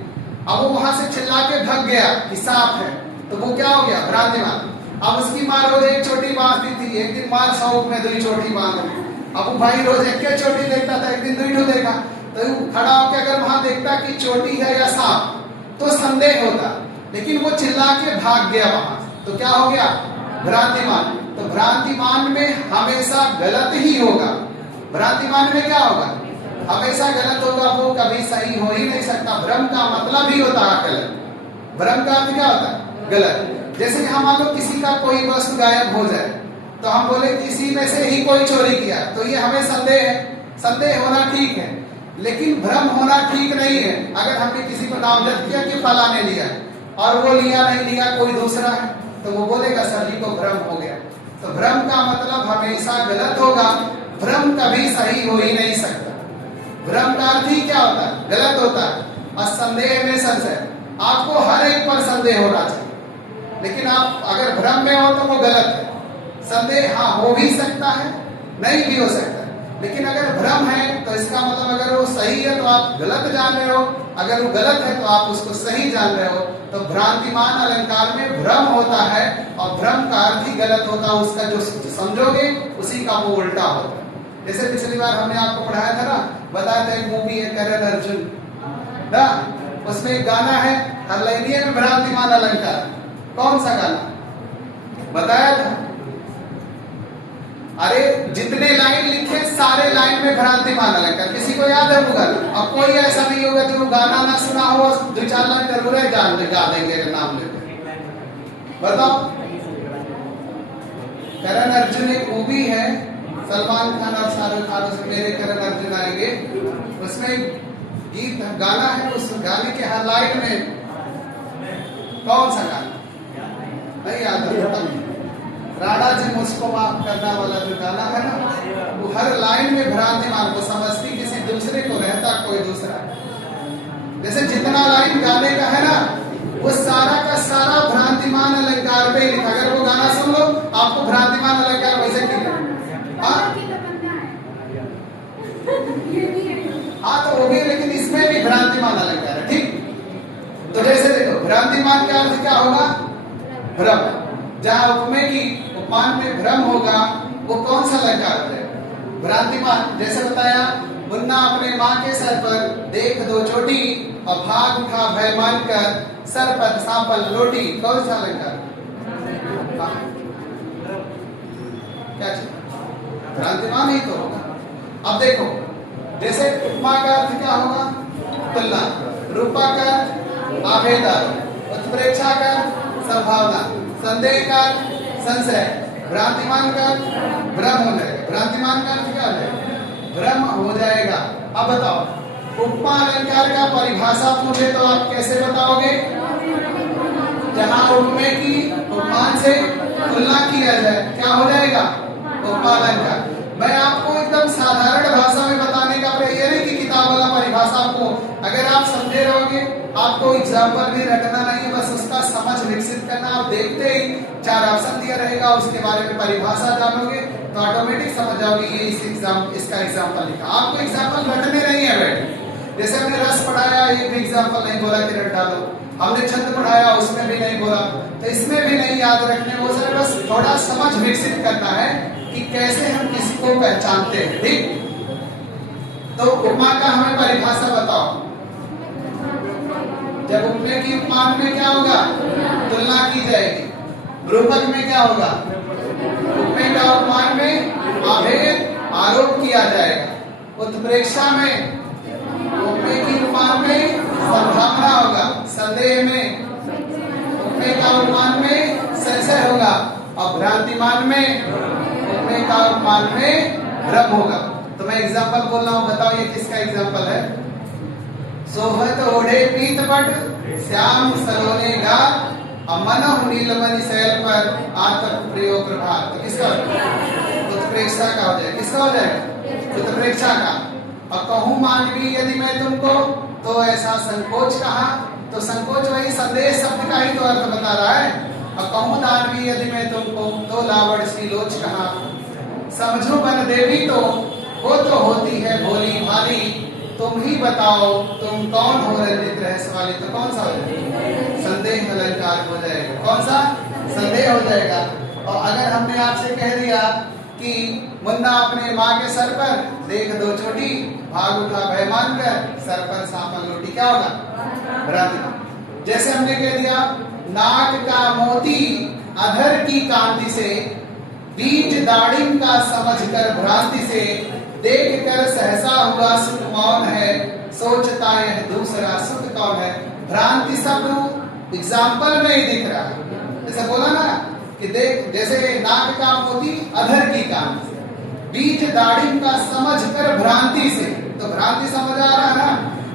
अब वो वहां से चिल्ला के भाग गया कि सांप है, तो वो क्या हो गया? भ्रांतिमान। अब उसकी माँ रोज 1 चोटी बांधती थी, एक दिन माँ शौक में 2 चोटी बांध ली। अब वो भाई रोज 1 चोटी देखता था, एक दिन 2 देखा, तो खड़ा होकर अगर वहां देखता कि चोटी है या सांप, तो संदेह होता, लेकिन वो चिल्ला के भाग गया वहां, तो क्या हो गया? भ्रांतिमान। तो भ्रांतिमान में हमेशा गलत ही होगा। भ्रांतिमान में क्या होगा? हमेशा गलत होगा, वो कभी सही हो ही नहीं सकता। भ्रम का मतलब ही होता है गलत। भ्रम का अर्थ क्या होता है? गलत। जैसे यहाँ मान लो किसी का कोई वस्तु गायब हो जाए, तो हम बोले किसी में से ही कोई चोरी किया, तो ये हमें संदेह है। संदेह होना ठीक है, लेकिन भ्रम होना ठीक नहीं है। अगर हमने किसी को नामजद किया कि फला ने लिया और वो लिया नहीं लिया कोई दूसरा है, तो वो बोलेगा सर जी को भ्रम हो गया। तो भ्रम का मतलब हमेशा गलत होगा, भ्रम कभी सही हो ही नहीं सकता। भ्रम का अर्थ ही क्या होता है? गलत होता है। और संदेह में संशय, आपको हर एक पर संदेह होना चाहिए, लेकिन आप अगर भ्रम में हो तो वो गलत है। संदेह हाँ हो भी सकता है, नहीं भी हो सकता है, लेकिन अगर भ्रम है तो इसका मतलब अगर वो सही है तो आप गलत जान रहे हो, अगर वो गलत है तो आप उसको सही जान रहे हो। तो भ्रांतिमान अलंकार में भ्रम होता है और भ्रम का अर्थ ही गलत होता है, उसका जो समझोगे उसी का वो उल्टा होता है। जैसे पिछली बार हमने आपको पढ़ाया था ना, बताया था एक मूवी है करण अर्जुन ना, उसमें एक गाना है हरलैनिये में भ्रांतिमान अलंकार। कौन सा गाना बताया था? अरे जितने लाइन लिखे सारे लाइन में भ्रांतिमान अलंकार। किसी को याद है वो गाना? अब कोई ऐसा नहीं होगा जो वो गाना ना सुना हो, 2-4 लाइन कर रहे जान गा देंगे अगर नाम लेते। बताओ, करण अर्जुन एक मूवी है, सलमान खान और शाहरुख खान, उसमें मेरे करण अर्जुन आएंगे, उसमें गीत गाना है, उस गाने के हर लाइन में कौन सा गाना नहीं याद है? राणा जी मुझको माफ करना वाला जो गाना है ना, वो हर लाइन में भ्रांतिमान को समझती किसी दूसरे को, रहता कोई दूसरा। जैसे जितना लाइन गाने का है ना, वो सारा का सारा भ्रांतिमान अलंकार पे लिखा। अगर वो गाना सुन लो आपको भ्रांतिमान अलंकार वैसे क्लियर। हाँ तो वो भी, लेकिन इसमें भी भ्रांतिमान अलंकार है। ठीक, तो जैसे देखो भ्रांतिमान भ्रांतिमान का अर्थ क्या होगा? भ्रम। जहां उपमेय की उपमान में भ्रम होगा वो कौन सा अलंकार हो जाएगा? भ्रांतिमान। जैसे बताया, मुन्ना अपने माँ के सर पर देख दो चोटी और भाग उठा भय मानकर सर पर सांपल लोटी। कौन सा अलंकार? क्या चीज? भ्रांतिमान ही तो होगा। अब देखो, जैसे उपमा का अर्थ क्या होगा? तुलना। रूपा का आभेदार। उत्प्रेक्षा का संभावना। संदेह का संशय। भ्रांतिमान का भ्रम हो जाएगा। भ्रांतिमान का अर्थ क्या हो जाएगा? भ्रम हो जाएगा। अब बताओ, उपमा अलंकार का परिभाषा पूछे तो आप कैसे बताओगे? जहां उपमेय की उपमान से तुलना किया जाए, क्या हो जाएगा? उपमा अलंकार। मैं आपको एकदम साधारण भाषा में बताने का प्रयास, ये नहीं कि किताब वाला परिभाषा आपको, अगर आप समझे रहोगे, आपको एग्जाम्पल भी रखना नहीं है, बस उसका समझ विकसित करना। आप देखते ही 4 ऑप्शन दिया रहेगा, उसके बारे में परिभाषा जानोगे तो ऑटोमेटिक समझ जाओगे ये इसका एग्जाम्पल लिखा। आपको एग्जाम्पल रटने नहीं है बैठे। जैसे हमने रस पढ़ाया, एक भी एग्जाम्पल नहीं बोला कि रट डालो। हमने छंद पढ़ाया, उसमें भी नहीं बोला, तो इसमें भी नहीं याद रखने वो सर, बस थोड़ा समझ विकसित करना है कि कैसे हम किसी को पहचानते हैं। ठीक, तो उपमा का हमें परिभाषा बताओ। जब उपमेय की उपमान में क्या होगा? तुलना की जाएगी। रूपक में क्या होगा? उपमेय का उपमान में अभेद आरोप किया जाएगा। उत्प्रेक्षा में उपमेय की उपमान में संभावना होगा। संदेह में उपमेय का उपमान में संशय होगा। और भ्रांतिमान में उपमेय का उपमान में भ्रम होगा। तो मैं एग्जांपल बोल रहा हूं, बताओ ये किसका एग्जांपल है? सोहत ओढ़े पीतपट श्याम सलोने गा मनहु नीलमणि शैल पर आतप प्रयोग प्रभात। तो किसका? उत्प्रेक्षा का हो जाएगा। किसका हो जाएगा? उत्प्रेक्षा का। और कहूं मानवी यदि मैं तुमको, तो ऐसा संकोच कहा। तो संकोच वही संदेश शब्द का ही तो अर्थ बता रहा है। और कहूं दानवी यदि मैं तुमको, तो लावड़ सी लोच कहा। समझो बन देवी तो वो तो होती है भोली भाली। तुम ही बताओ तुम कौन हो रंजित रहस्य वाली। तो कौन सा हो जाएगा? संदेह अलंकार हो जाएगा। कौन सा? संदेह हो जाएगा। और अगर हमने आपसे कह दिया कि मुन्ना अपने माँ के सर पर देख दो चोटी, भाग उठा भय मानकर सर पर सांपल लोटी, क्या होगा? भ्रांति। जैसे हमने कह दिया, नाक का मोती अधर की कांति से, बीज दाढ़िम का समझकर भ्रांति से, देख कर सहसा हुआ सुख मौन है, सोचता यह दूसरा सुख कौन है। भ्रांति शब्द एग्जाम्पल में ही दिख रहा है। जैसे बोला ना कि देख, जैसे नाक का मोती अधर की कांति से, बीज दाढ़िम का समझकर भ्रांति से। तो भ्रांति समझ आ रहा है ना?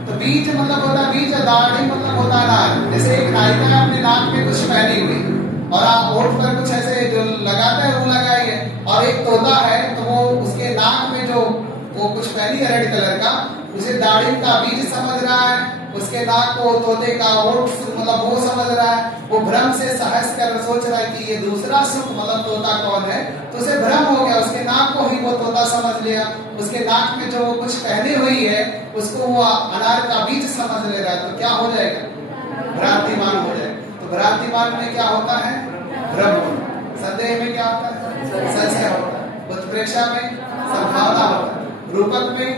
तो बीज मतलब होता है बीज, दाढ़ी मतलब होता है नाक। जैसे एक नायिका अपने नाक में कुछ पहनी हुई और आप होठ पर कुछ ऐसे जो लगाते हैं वो लगाई है, और एक तोता है तो वो उसके नाक में जो वो कुछ पहनी है रेड कलर का, उसे दाढ़ी का बीज समझ रहा है, उसके नाक को तोते का होठ मतलब वो समझ रहा है। वो भ्रम से सहस कर सोच रहा है कि ये दूसरा सुख मतलब तोता कौन है, तो उसे भ्रम हो गया, उसके नाक को ही वो तोता समझ लिया। उसके नाक में जो वो कुछ पहनी हुई है उसको वो अनार का बीज समझ ले रहा है। तो क्या हो जाएगा? भ्रांतिमान हो जाएगा। तो भ्रांतिमान में क्या होता है? भ्रम होता है। संदेह में क्या होता है? संशय होता है। उत्प्रेक्षा में संभावना होता है। रूपक में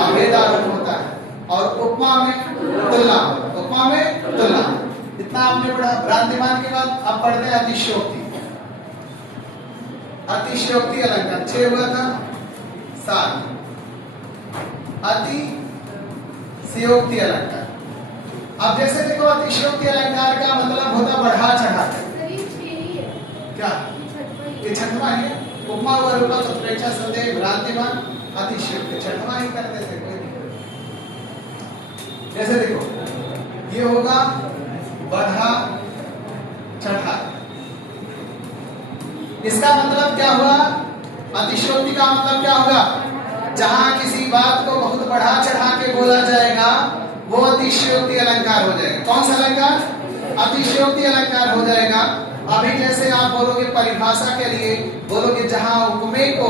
अभेदारोप होता है। और उपमा में तुलना होता है। उपमा में तुलना। इतना आपने पढ़ा। भ्रांतिमान के बाद अब पढ़ते हैं अतिशयोक्ति। अतिशयोक्ति अलंकार 6 हुआ था, 7 अतिशयोक्ति अलंकार। अब जैसे देखो, अतिशयोक्ति अलंकार का मतलब होता बढ़ा चढ़ा। क्या ये छठवां है? उपमा व रूपक, उत्प्रेक्षा, संदेह, भ्रांतिमान, अतिशयोक्ति छठवां ही करते थे। कोई जैसे देखो, ये होगा बढ़ा चढ़ा। इसका मतलब क्या हुआ? अतिशयोक्ति का मतलब क्या होगा? जहां किसी बात को बहुत बढ़ा चढ़ा के बोला जाएगा वो अतिशयोक्ति अलंकार हो जाएगा। कौन सा अलंकार? अतिशयोक्ति अलंकार हो जाएगा। अभी जैसे आप बोलोगे परिभाषा के लिए, बोलोगे जहां उपमेय को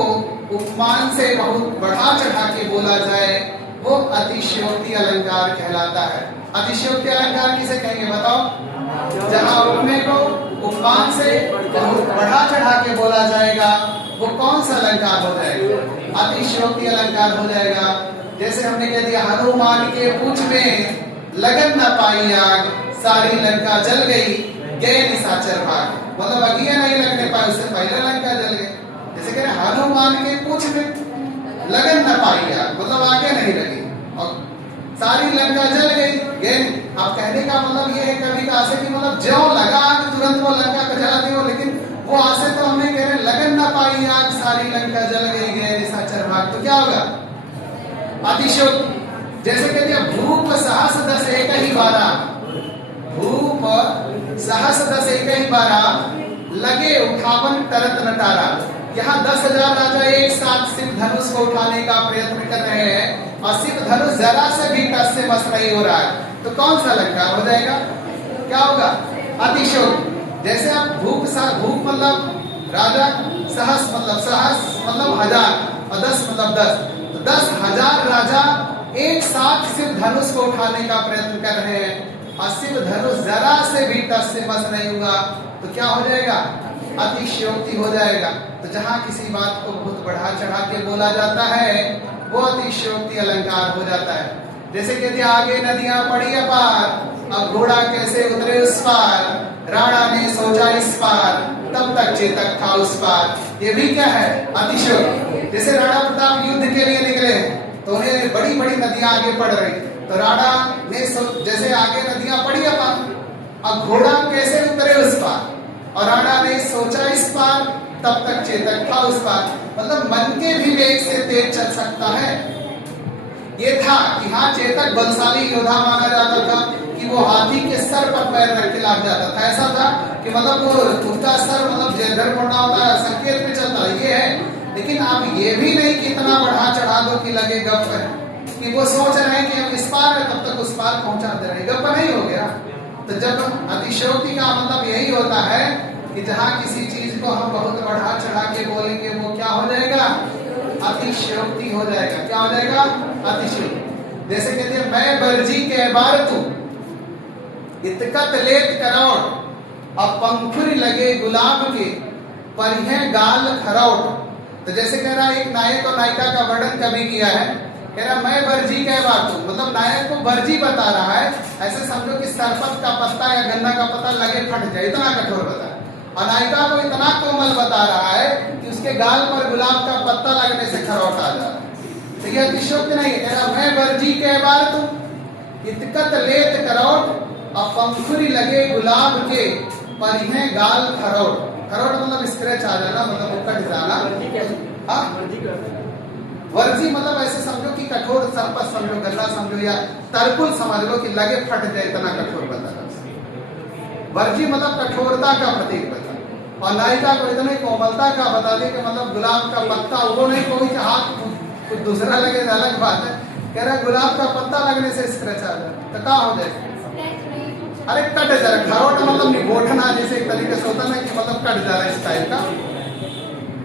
उपमान से बहुत बढ़ा चढ़ा के बोला जाए वो अतिशयोक्ति अलंकार कहलाता है। अतिशयोक्ति अलंकार किसे कहेंगे बताओ? जहां उपमेय को उपमान से बहुत बढ़ा चढ़ा के बोला जाएगा वो कौन सा अलंकार हो जाएगा? अतिशयोक्ति अलंकार हो जाएगा। जैसे हमने कह दिया हनुमान के पूछ में लगन न पाई आग, सारी लंका जल गई, गए निशाचर भाग। मतलब अगिया नहीं लगने पाए, उससे पहले लंका जल गई। जैसे कह रहे हनुमान के पूछ में लगन न पाई आग, मतलब आगे नहीं लगी और सारी लंका जल गई, गए। आप कहने का मतलब ये है कभी का आशे की मतलब ज्यों लगा आग तुरंत वो लंका को जला दी हो, लेकिन वो आशे तो हमें कह रहे लगन न पाई आग, सारी लंका जल गई, गए निशाचर भाग। तो क्या होगा? अतिशयोक्ति। जैसे कह दिया भूप सहस दस एक ही बारा, भूप सहस दस एक ही बारा, लगे उठावन तरत नटारा। यहाँ 10,000 राजा एक साथ शिव धनुष को उठाने का प्रयत्न कर रहे हैं और शिव धनुष जरा से भी टस से मस नहीं हो रहा है। तो कौन सा अलंकार हो जाएगा? क्या होगा? अतिशयोक्ति। जैसे आप भूप मतलब राजा, सहस मतलब हजार और 10 मतलब 10, तो 10,000 राजा एक साथ शिव धनुष को उठाने का प्रयत्न कर रहे हैं और शिव धनुष जरा से भी टस से मस नहीं होगा। तो क्या हो जाएगा? अतिशयोक्ति हो जाएगा। तो जहां किसी बात को बहुत बढ़ा चढ़ा के बोला जाता है वो अतिशयोक्ति अलंकार हो जाता है। जैसे कहते आगे नदियां पड़ी अपार, अब घोड़ा कैसे उतरे उस पार, राणा ने सोचा इस पार, तब तक चेतक था उस पार। ये भी क्या है? अतिशयोक्ति। जैसे राणा प्रताप युद्ध के लिए निकले तो उन्हें बड़ी बड़ी नदियां आगे पड़ रही, तो राणा ने जैसे आगे नदियां पड़ी अपार, अब घोड़ा कैसे उतरे उस पार, और राणा ने सोचा इस पार, तब तक चेतक था उस पार। मतलब मन के भी वेग से तेज चल सकता है। ये था कि हाँ चेतक बलशाली योद्धा माना जाता था कि वो हाथी के सर पर पैर रख के लाग जाता था। ऐसा था कि मतलब वो उसका सर मतलब जयधर मुड़ना होता है, संकेत में चलता है, ये है। लेकिन आप ये भी नहीं कि इतना बढ़ा चढ़ा दो कि लगे गप है कि वो सोच रहे हैं कि हम इस पार है तब तक उस पार पहुंचा दे रहे, गप नहीं हो गया। तो जब अतिशयोक्ति का मतलब यही होता है कि जहां किसी चीज को हम बहुत बढ़ा चढ़ा के बोलेंगे वो क्या हो जाएगा? अतिशयोक्ति हो जाएगा। क्या हो जाएगा? अतिशयोक्ति। जैसे कहते हैं मैं बरजी के बार तू इतकत लेत करौट, अब पंखुर लगे गुलाब के परिहे गाल खरौट। तो जैसे कह रहा है एक नायक और नायिका का वर्णन कभी किया है, कह रहा मैं बरजी कह बात हूं, मतलब नायक को बरजी बता रहा है। ऐसे समझो कि सरपत का पत्ता या गन्ना का पत्ता लगे फट जाए, इतना कठोर बता है। और नायिका को इतना कोमल बता रहा है कि उसके गाल पर गुलाब का पत्ता लगने से खरौट आ जा। तो यह अतिशयोक्ति नहीं है। कह रहा मैं बरजी कह बात हूं इतकत लेत करौट, और पंखुरी लगे गुलाब के परिहे गाल खरौट। खरौट मतलब स्क्रैच आ जाना, मतलब वो कट जाना। हाँ वर्जी मतलब ऐसे समझो कि कठोर सरपत समझो, गन्ना समझो, या तरकुल समझ लो कि लगे फट जाए, इतना कठोर बता। वर्जी मतलब कठोरता का प्रतीक बता, और नायिका को इतने कोमलता का बता दे कि मतलब गुलाब का पत्ता वो नहीं कोई हाथ कुछ दूसरा लगे अलग बात है। कह रहा गुलाब का पत्ता लगने से स्क्रैच आ जाए तो क्या हो जाए? अरे कट जा रहा। खरोट मतलब निगोठना, जैसे एक तरीके से होता ना कि मतलब कट जा रहा है इस टाइप का।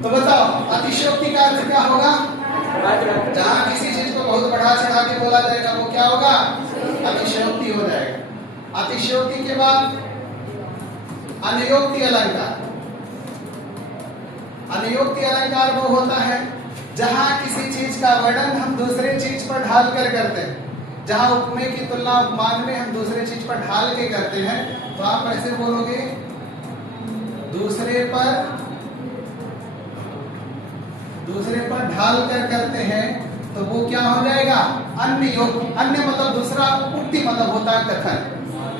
तो बताओ अतिशयोक्ति का अर्थ क्या होगा? जहां किसी चीज को बहुत बढ़ा चढ़ा के बोला जाएगा वो क्या होगा? अतिशयोक्ति हो जाएगा। अतिशयोक्ति के बाद अनयोक्ति अलंकार। अनयोक्ति अलंकार वो होता है जहां किसी चीज का वर्णन हम दूसरे चीज पर ढाल कर करते हैं। जहां उपमेय की तुलना उपमान में हम दूसरे चीज पर ढाल के करते हैं, तो आप ऐसे बोलोगे दूसरे पर ढाल कर करते हैं, तो वो क्या हो जाएगा? अन्य योग। अन्य मतलब दूसरा, उक्ति मतलब होता है कथन।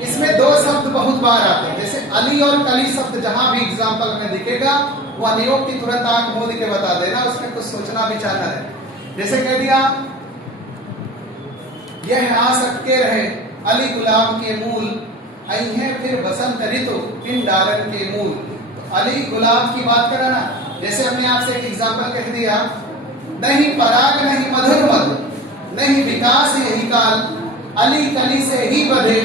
इसमें दो शब्द बहुत बार आते हैं, जैसे अली और कली शब्द जहां भी एग्जाम्पल में दिखेगा वो अनियोक्ति तुरंत आंख मूंद के बता देना, उसमें कुछ सोचना विचारना है। जैसे कह दिया यह आ सकते रहे अली गुलाब के मूल, अइहे फिर बसंत ऋतु पिंडारन के मूल। तो अली गुलाब की बात करा ना, जैसे हमने आपसे एक एग्जाम्पल कह दिया, नहीं पराग नहीं मधुर मधु, नहीं विकास यही काल, अली कली से ही बधे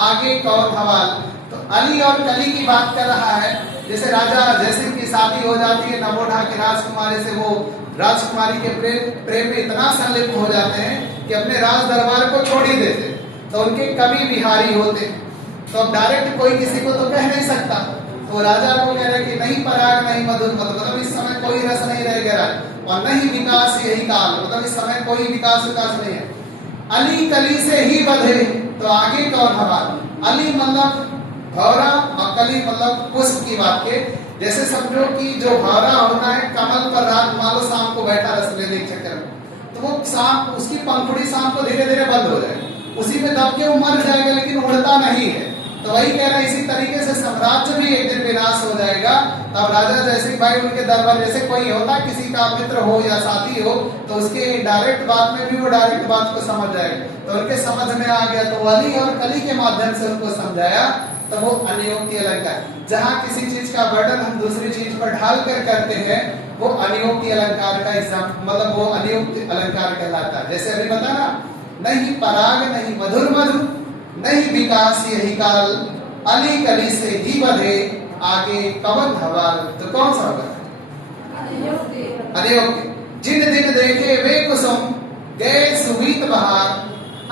आगे कौन हवाल। तो अली और कली की बात कर रहा है। जैसे राजा जैसे की शादी हो जाती है नवोढ़ा के राजकुमारी से, वो राजकुमारी के प्रेम में इतना संलिप्त हो जाते हैं कि अपने राज दरबार को छोड़ ही देते। तो उनके कवि बिहारी होते, तो अब डायरेक्ट कोई किसी को तो कह नहीं सकता, तो राजा को कह रहे कि नहीं पराग नहीं मधुर मद, मतलब इस समय कोई रस नहीं रह गया, और नहीं विकास यही काल, मतलब इस समय कोई विकास नहीं है। अली कली से ही बधे, तो आगे कौन हवा, अली मतलब भौरा और कली मतलब पुष्प की बात के, जैसे समझो कि जो भौरा होता है कमल पर रात मान लो शाम को बैठा रस लेने के चक्कर में, तो वो शाम उसकी पंखुड़ी शाम को धीरे धीरे बंद हो जाएगी, उसी में दब के वो मर जाएगा लेकिन उड़ता नहीं है। तो वही कह रहे हैं इसी तरीके से साम्राज्य भी एक दिन विनाश हो जाएगा। तब राजा जैसे भाई उनके दरबार, जैसे कोई होता किसी का मित्र हो या साथी हो तो उसके डायरेक्ट बात में भी वो डायरेक्ट बात को समझ जाएगा, तो उनके समझ में आ गया, तो अली और कली के माध्यम से उनको समझाया, तो वो अनियोक्ति अलंकार। जहाँ किसी चीज का वर्णन हम दूसरी चीज पर ढाल कर करते हैं वो अनियोक्ति अलंकार का एग्जाम, मतलब वो अनियोक्ति अलंकार कहलाता है। जैसे अभी बता ना, नहीं पराग नहीं मधुर मधुर, नहीं विकास यही काल, अली कली से ही बधे, आगे कवन हवाल, तो कौन सा होगा, अनियोक्ति। जिन दिन देखे वे कुसुम, गए सुवीत बहार,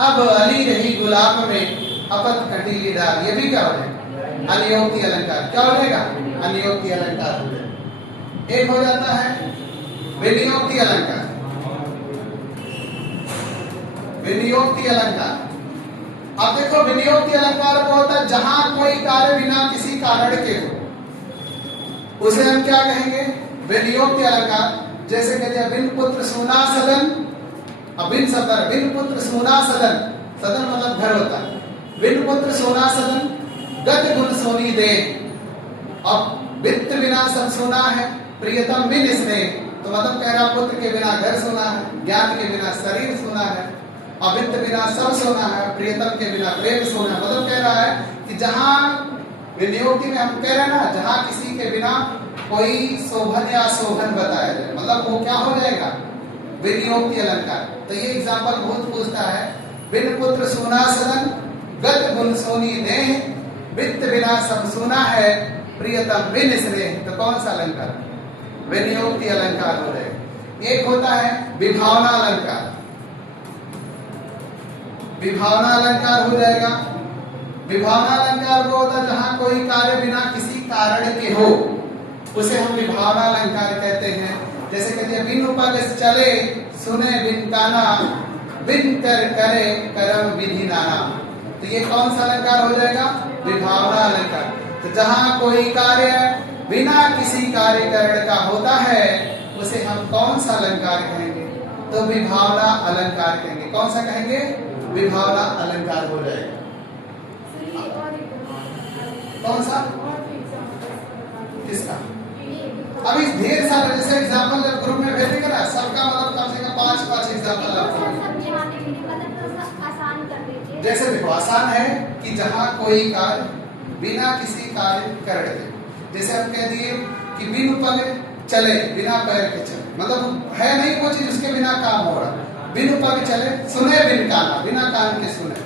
अब अली रही गुलाब में, अपन कटीली डाल, ये भी क्या हो जाएगा, अनियोक्ति अलंकार। क्या हो जाएगा, अनियोक्ति अलंकार हो जाएगा। एक हो जाता है विनियोक्ति अलंकार। विनियोक्ति अलंकार, अब देखो विनियोक्ति अलंकार वो होता है जहां कोई कार्य बिना किसी कारण के हो, उसे हम क्या कहेंगे, विनियोक्ति अलंकार। जैसे कहते हैं बिन पुत्र सुना सदन, अब बिन सदन, बिन पुत्र सुना सदन, सदन मतलब घर होता है, बिन पुत्र सोना सदन, गत गुण सोनी दे, अब वित्त बिना सब सोना है, प्रियतम बिन स्नेह, तो मतलब कह रहा पुत्र के बिना घर सोना है, ज्ञान के बिना शरीर सोना है, अवित्त बिना सब सोना है, प्रियतम के बिना प्रेम सोना है। मतलब कह रहा है कि जहां विनियोक्ति में हम कह रहे हैं ना, जहां किसी के बिना कोई शोभन या शोभन बताया जाए, मतलब वो क्या हो जाएगा, विनियोक्ति अलंकार। तो ये एग्जाम्पल बहुत पूछता है, बिन पुत्र सोना सदन, गत गुण सोनी नेह, वित्त बिना सब सोना है, प्रियतम बिन स्नेह, तो कौन सा अलंकार, विनियोक्ति अलंकार हो जाएगा। एक होता है विभावना अलंकार, विभावना अलंकार हो जाएगा। विभावना अलंकार वो होता है जहां कोई कार्य बिना किसी कारण के हो, उसे हम विभावना अलंकार कहते हैं। जैसे कहते हैं बिन उपग चले सुने बिन काना, बिन कर करे करम विधि नाना, तो ये कौन सा अलंकार हो जाएगा, विभावना अलंकार। तो जहां कोई कार्य बिना किसी कार्य कारण का होता है उसे हम कौन सा अलंकार कहेंगे, तो विभावना अलंकार कहेंगे। कौन सा कहेंगे, विभावना अलंकार हो जाएगा। कौन सा, किसका, अभी ढेर सारे जैसे एग्जाम्पल जब ग्रुप में भेजेंगे ना, सबका मतलब कम से कम 5-5 एग्जाम्पल आपको। जैसे देखो आसान है कि जहां कोई कार्य बिना किसी कार्य कारण के, जैसे हम कह दिए कि बिन उपग चले, बिना पैर के चले, मतलब है नहीं वो चीज उसके बिना काम हो रहा, बिन उपग चले, सुने बिन काना, बिना कान के सुने,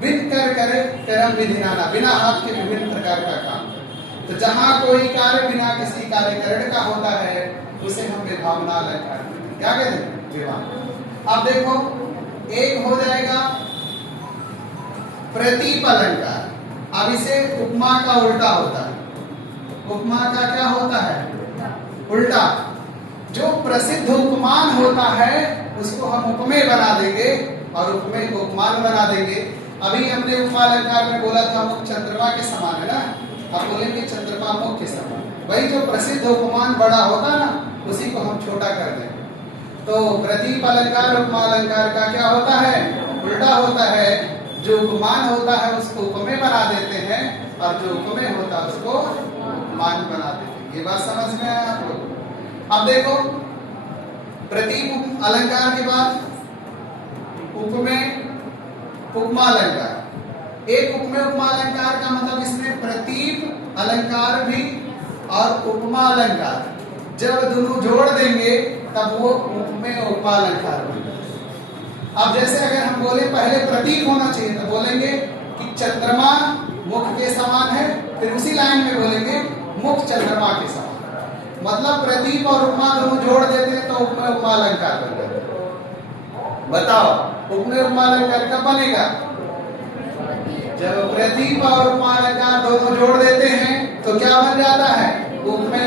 बिन कर करे करम विधि नाना, बिना हाथ के विभिन्न प्रकार का काम। तो जहां कोई कार्य बिना किसी कार्य कारण का होता है उसे हम विभावना अलंकार कहते हैं। क्या कहते हैं, विभावना। अब देखो एक हो जाएगा प्रतीप अलंकार। अब इसे उपमा का उल्टा होता है, उपमा का क्या होता है, उल्टा। जो प्रसिद्ध उपमान होता है उसको हम उपमेय बना देंगे और उपमेय को उपमान बना देंगे। अभी हमने उपमा अलंकार में बोला था मुख चंद्रमा के समान है ना, अब बोलेंगे चंद्रमा मुख के समान। वही जो प्रसिद्ध उपमान बड़ा होता है ना उसी को हम छोटा कर देंगे। तो प्रतीप अलंकार उपमा अलंकार का क्या होता है, उल्टा होता है। जो उपमान होता है उसको उपमेय बना देते हैं और जो उपमेय होता है उसको उपमान बना देते हैं। ये बात समझ में आया आप लोग। अब देखो प्रतीप अलंकार के बाद उपमेय उपमा अलंकार। एक उपमेय उपमा अलंकार का मतलब इसमें प्रतीप अलंकार भी और उपमा अलंकार जब दोनों जोड़ देंगे तब वो उपमेय उपमा अलंकार बनेगा। अब जैसे अगर हम बोले पहले प्रतीक होना चाहिए तो बोलेंगे कि चंद्रमा मुख के समान है, फिर उसी लाइन में बोलेंगे मुख चंद्रमा के समान। मतलब प्रतीक और उपमा दोनों जोड़ देते हैं तो उपमेय उपमा अलंकार बन जाता है। बताओ उपमेय उपमा अलंकार कब बनेगा, जब प्रतीक और उपमा अलंकार दोनों जोड़ देते हैं तो क्या बन जाता है? उपमेय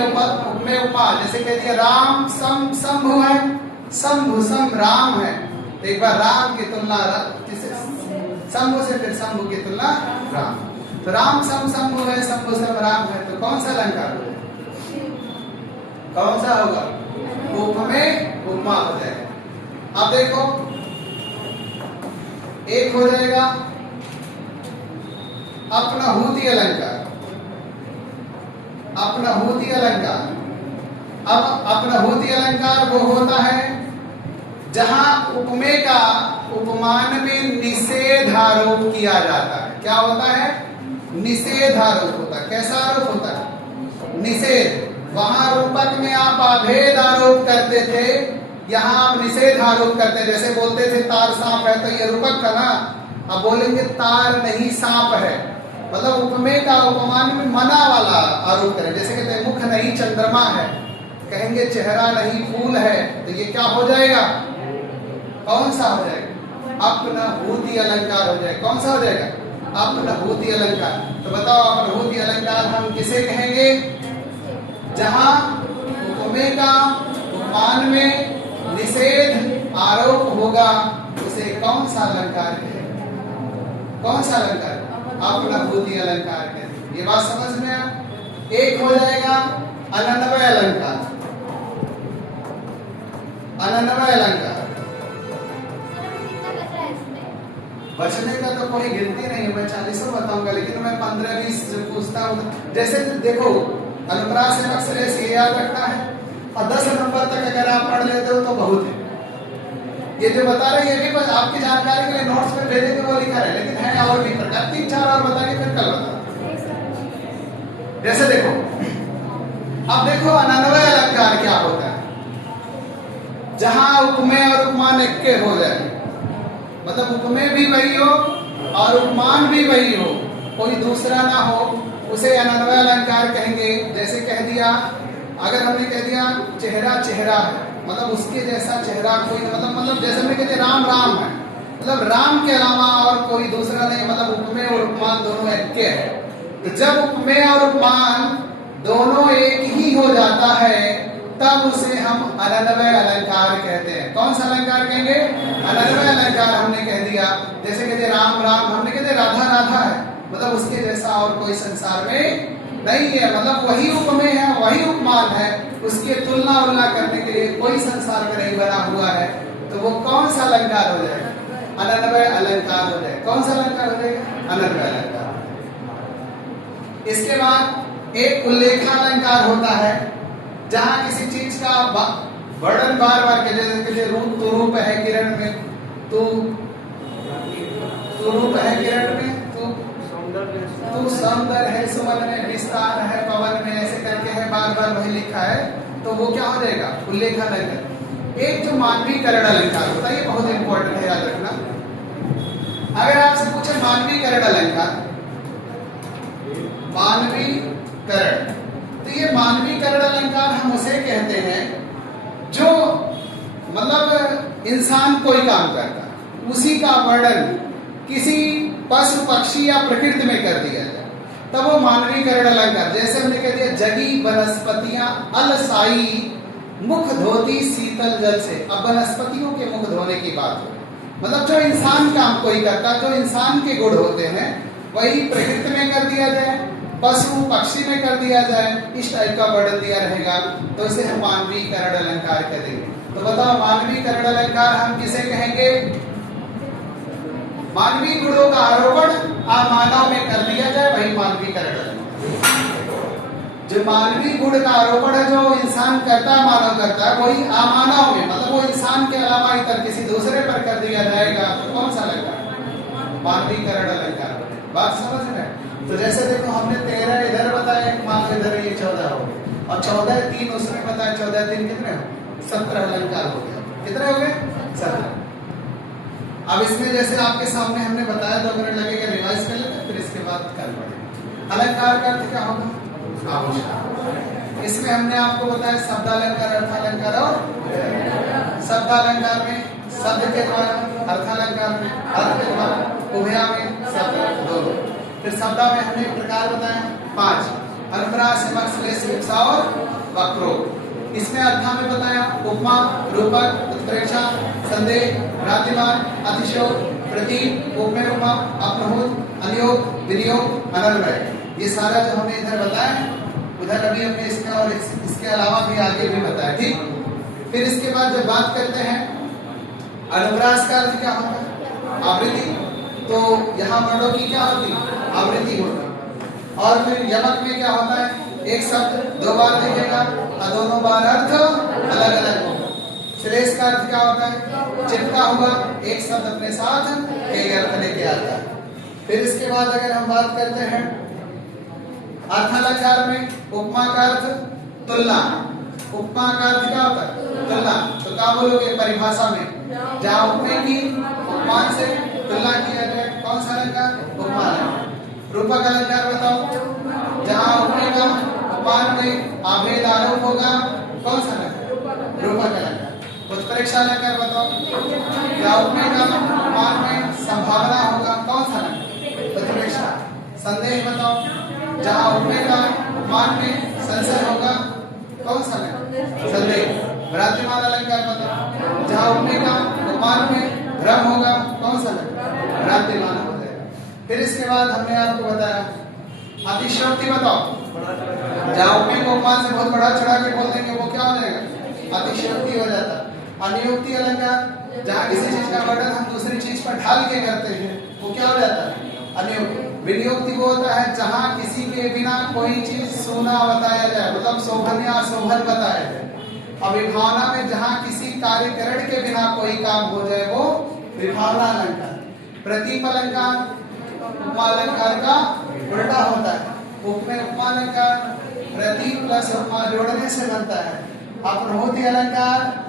उपमा। जैसे कह दिया राम सम शंभु है, शंभु सम राम है, तो एक बार राम की तुलना शंभु से, फिर शंभु की तुलना राम, तो राम सम शंभु है, शंभु सम राम है, तो कौन सा अलंकार होगा? कौन सा होगा? उपमेय उपमा हो जाएगा। अब देखो एक हो जाएगा अपनहूति अलंकार। अपनहूति अलंकार, अब अपनहूति अलंकार वो होता है जहां उपमेय का उपमान में निषेध आरोप किया जाता है। क्या होता है? निषेध आरोप होता है। कैसा आरोप होता है? निषेध। वहां रूपक में आप अभेद आरोप करते थे, यहाँ आप निषेध आरोप करते हैं। जैसे बोलते थे तार सांप है, तो ये रूपक था ना, अब बोलेंगे तार नहीं सांप है, मतलब उपमेय का उपमान में मना वाला आरोप करें। जैसे कहते हैं मुख नहीं चंद्रमा है, कहेंगे चेहरा नहीं फूल है, तो ये क्या हो जाएगा? कौन सा हो जाएगा? अपनहूति अलंकार हो जाएगा। कौन सा हो जाएगा? अपनहूति अलंकार। तो बताओ अपनहूति अलंकार हम किसे कहेंगे? जहां उपमेय का उपमान में निषेध आरोप होगा, उसे कौन सा अलंकार कहेंगे? कौन सा अलंकार? अपनहूति अलंकार कहेंगे। ये बात समझ में आ? एक हो जाएगा अनन्वय अलंकार। अनन्वय अलंकार बचने का तो कोई गिनती नहीं है, मैं 40 बताऊंगा, लेकिन मैं 15-20 पूछता हूँ। जैसे देखो अनुप्रास से अक्सर ये याद रखना है, और 10 नंबर तक अगर आप पढ़ लेते हो तो बहुत है। ये जो बता रहे हैं ये भी आपकी जानकारी के लिए नोट्स में भेजेंगे, वो लिखा है, लेकिन है और भी प्रकार, 3-4 और बताएंगे, फिर कल बता। जैसे देखो, अब देखो अनन्वय अलंकार क्या होता है? जहां उपमेय और उपमान एक के हो जाए, मतलब उपमेय भी वही हो और उपमान भी वही हो, कोई दूसरा ना हो, उसे अनन्वय अलंकार कहेंगे। जैसे कह दिया, अगर हमने कह दिया चेहरा चेहरा है, मतलब उसके जैसा चेहरा कोई, मतलब जैसे हमने कह दिया राम राम है, मतलब राम के अलावा और कोई दूसरा नहीं, मतलब उपमेय और उपमान दोनों एक के है। तो जब उपमेय और उपमान दोनों एक ही हो जाता है, तब उसे हम अनन्वय अलंकार कहते हैं। कौन सा अलंकार कहेंगे? अनन्वय अलंकार। हमने कह दिया, जैसे कहते राम राम, हमने कहते राधा राधा है, मतलब उसके जैसा और कोई संसार में नहीं है, मतलब वही उपमेय है, वही उपमान है, उसके तुलना उलना करने के लिए कोई संसार में नहीं बना हुआ है, तो वो कौन सा अलंकार हो जाएगा? अनन्वय अलंकार हो जाएगा। कौन सा अलंकार हो जाएगा? अनन्वय अलंकार। इसके बाद एक उल्लेखालंकार होता है, जहां किसी चीज का वर्णन बार बार के, जैसे तू रूप है किरण में, तू रूप है किरण में, तू सौंदर्य है सुमन में, विस्तार है पवन में, ऐसे करके है, बार बार वही लिखा है, तो वो क्या हो जाएगा? उल्लेखालंकार। एक जो मानवीकरण अलंकार होता है, ये बहुत इंपॉर्टेंट है, याद रखना। अगर आपसे पूछे मानवीकरण अलंकार, मानवीकरण, तो ये मानवीकरण अलंकार हम उसे कहते हैं जो मतलब इंसान कोई काम करता है, उसी का वर्णन किसी पशु पक्षी या प्रकृति में कर दिया जाए, तब वो मानवीकरण अलंकार। जैसे हमने कह दिया जगी वनस्पतियां अलसाई मुख धोती शीतल जल से। अब वनस्पतियों के मुख धोने की बात हो, मतलब जो इंसान काम कोई करता, जो इंसान के गुण होते हैं, वही प्रकृति में कर दिया जाए, पशु पक्षी में कर दिया जाए, इस टाइप का वर्णन दिया रहेगा, तो इसे हम मानवीकरण अलंकार कहेंगे। तो बताओ मानवीकरण अलंकार हम किसे कहेंगे? मानवीय गुणों का आरोपण मानव में कर दिया जाए, वही मानवीकरण अलंकार। जो मानवीय गुण का आरोपण है, जो इंसान करता है, मानव करता है, वही अमानव में, मतलब वो इंसान के अलावा इतर किसी दूसरे पर कर दिया जाएगा, तो कौन सा अलंकार? मानवीकरण अलंकार। बात समझ में? तो जैसे देखो हमने 13 इधर बताया, मान इधर ये 14 हो गए, और 14 3 उसमें बताया, 14 3 कितने हो? 17 अलंकार हो गया। कितने हो गए? 17। अब इसमें जैसे आपके सामने हमने बताया, 2 मिनट लगेगा, रिवाइज कर लेते, फिर इसके बाद कर पड़ेगा। अलंकार का अर्थ क्या होगा? आभूषण। इसमें हमने आपको बताया शब्दालंकार, अर्थालंकार और शब्दालंकार में शब्द के द्वारा अर्थालंकार में अर्थ के बाद उभया में शब्द दोनों। फिर शब्दा में हमने प्रकार बताए 5, अनुप्रास, यमक, श्लेष, विवक्षा और वक्रोक्त। इसमें अर्था में बताया उपमा, रूपक, उत्प्रेक्षा, संदेह, भ्रांतिमान, अतिशयोक्ति, प्रतीक, उपमेय उपमा, अपनहुत, अनियोग, विनियोग, अनन्वय। ये सारा जो हमने इधर बताया उधर अभी हमने इसका और इसके अलावा भी आगे भी बताया, ठीक। फिर इसके बाद जब बात करते हैं अनुप्रास का अर्थ क्या होता है? आवृत्ति। तो यहाँ वर्णों की क्या होती? आवृत्ति होती। और फिर यमक में क्या होता है? एक शब्द 2 बार दिखेगा और दोनों बार अर्थ अलग अलग होगा। श्लेष का अर्थ क्या होता है? चिपका हुआ एक शब्द अपने साथ कई अर्थ लेके आता है। फिर इसके बाद अगर हम बात करते हैं अर्थालंकार में उपमा का अर्थ तुलना। उपमा का अर्थ क्या होता है? तुलना। तो क्या बोलोगे परिभाषा में? जहाँ उपमेय की उपमान से तुलना किया जाए, कौन सा अलंकार? उपमा अलंकार। रूपक अलंकार बताओ। जहाँ उपमेय का उपमान में अभेद आरोप होगा, कौन सा अलंकार? रूपक अलंकार। उत्प्रेक्षा अलंकार बताओ। जहाँ उपमेय का उपमान में संभावना होगा, कौन सा अलंकार? उत्प्रेक्षा। संदेह बताओ। जहाँ उपमेय का उपमान में संशय होगा, कौन सा अलंकार? संदेह। भ्रांतिमान अलंकार बताओ। जहाँ उपमेय का उपमान में भ्रम होगा, कौन सा अलंकार? भ्रांतिमान हो जाएगा। फिर इसके बाद हमने आपको बताया अतिशयोक्ति बताओ। जहाँ उपमेय को उपमान से बहुत बड़ा चढ़ा के बोल देंगे, वो क्या हो जाएगा? अतिशयोक्ति हो जाता है। अनियोक्ति अलंकार, जहाँ किसी चीज का वर्णन हम दूसरी चीज पर ढाल के करते हैं, वो क्या हो जाता है? अनियोक्ति। विनियोक्ति वो होता है जहाँ किसी के बिना कोई चीज सूना बताया जाए, मतलब शोभन या अशोभन बताया जाए। अविभावना में जहाँ किसी कार्यकरण के बिना कोई काम हो जाए, वो विभावना अलंकार। प्रतीप अलंकार उपमालंकार का उल्टा होता है। उपमेय उपमालंकार प्रतीप प्लस उपमा जोड़ने से बनता है। अपनहुति अलंकार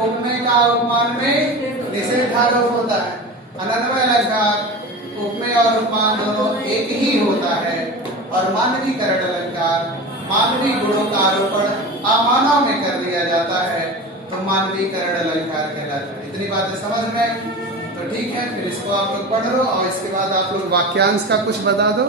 उपमेय का उपमान में निषेधारोप होता है। अनन्वय अलंकार उपमेय और उपमान दोनों एक ही होता है। और मानवीकरण अलंकार मानवीय गुणों का आरोपण अमानव में कर दिया जाता है, तो मानवीकरण अलंकार कहलाता है। इतनी बातें समझ में? तो ठीक है, फिर इसको आप लोग पढ़ लो और इसके बाद आप लोग वाक्यांश का कुछ बता दो।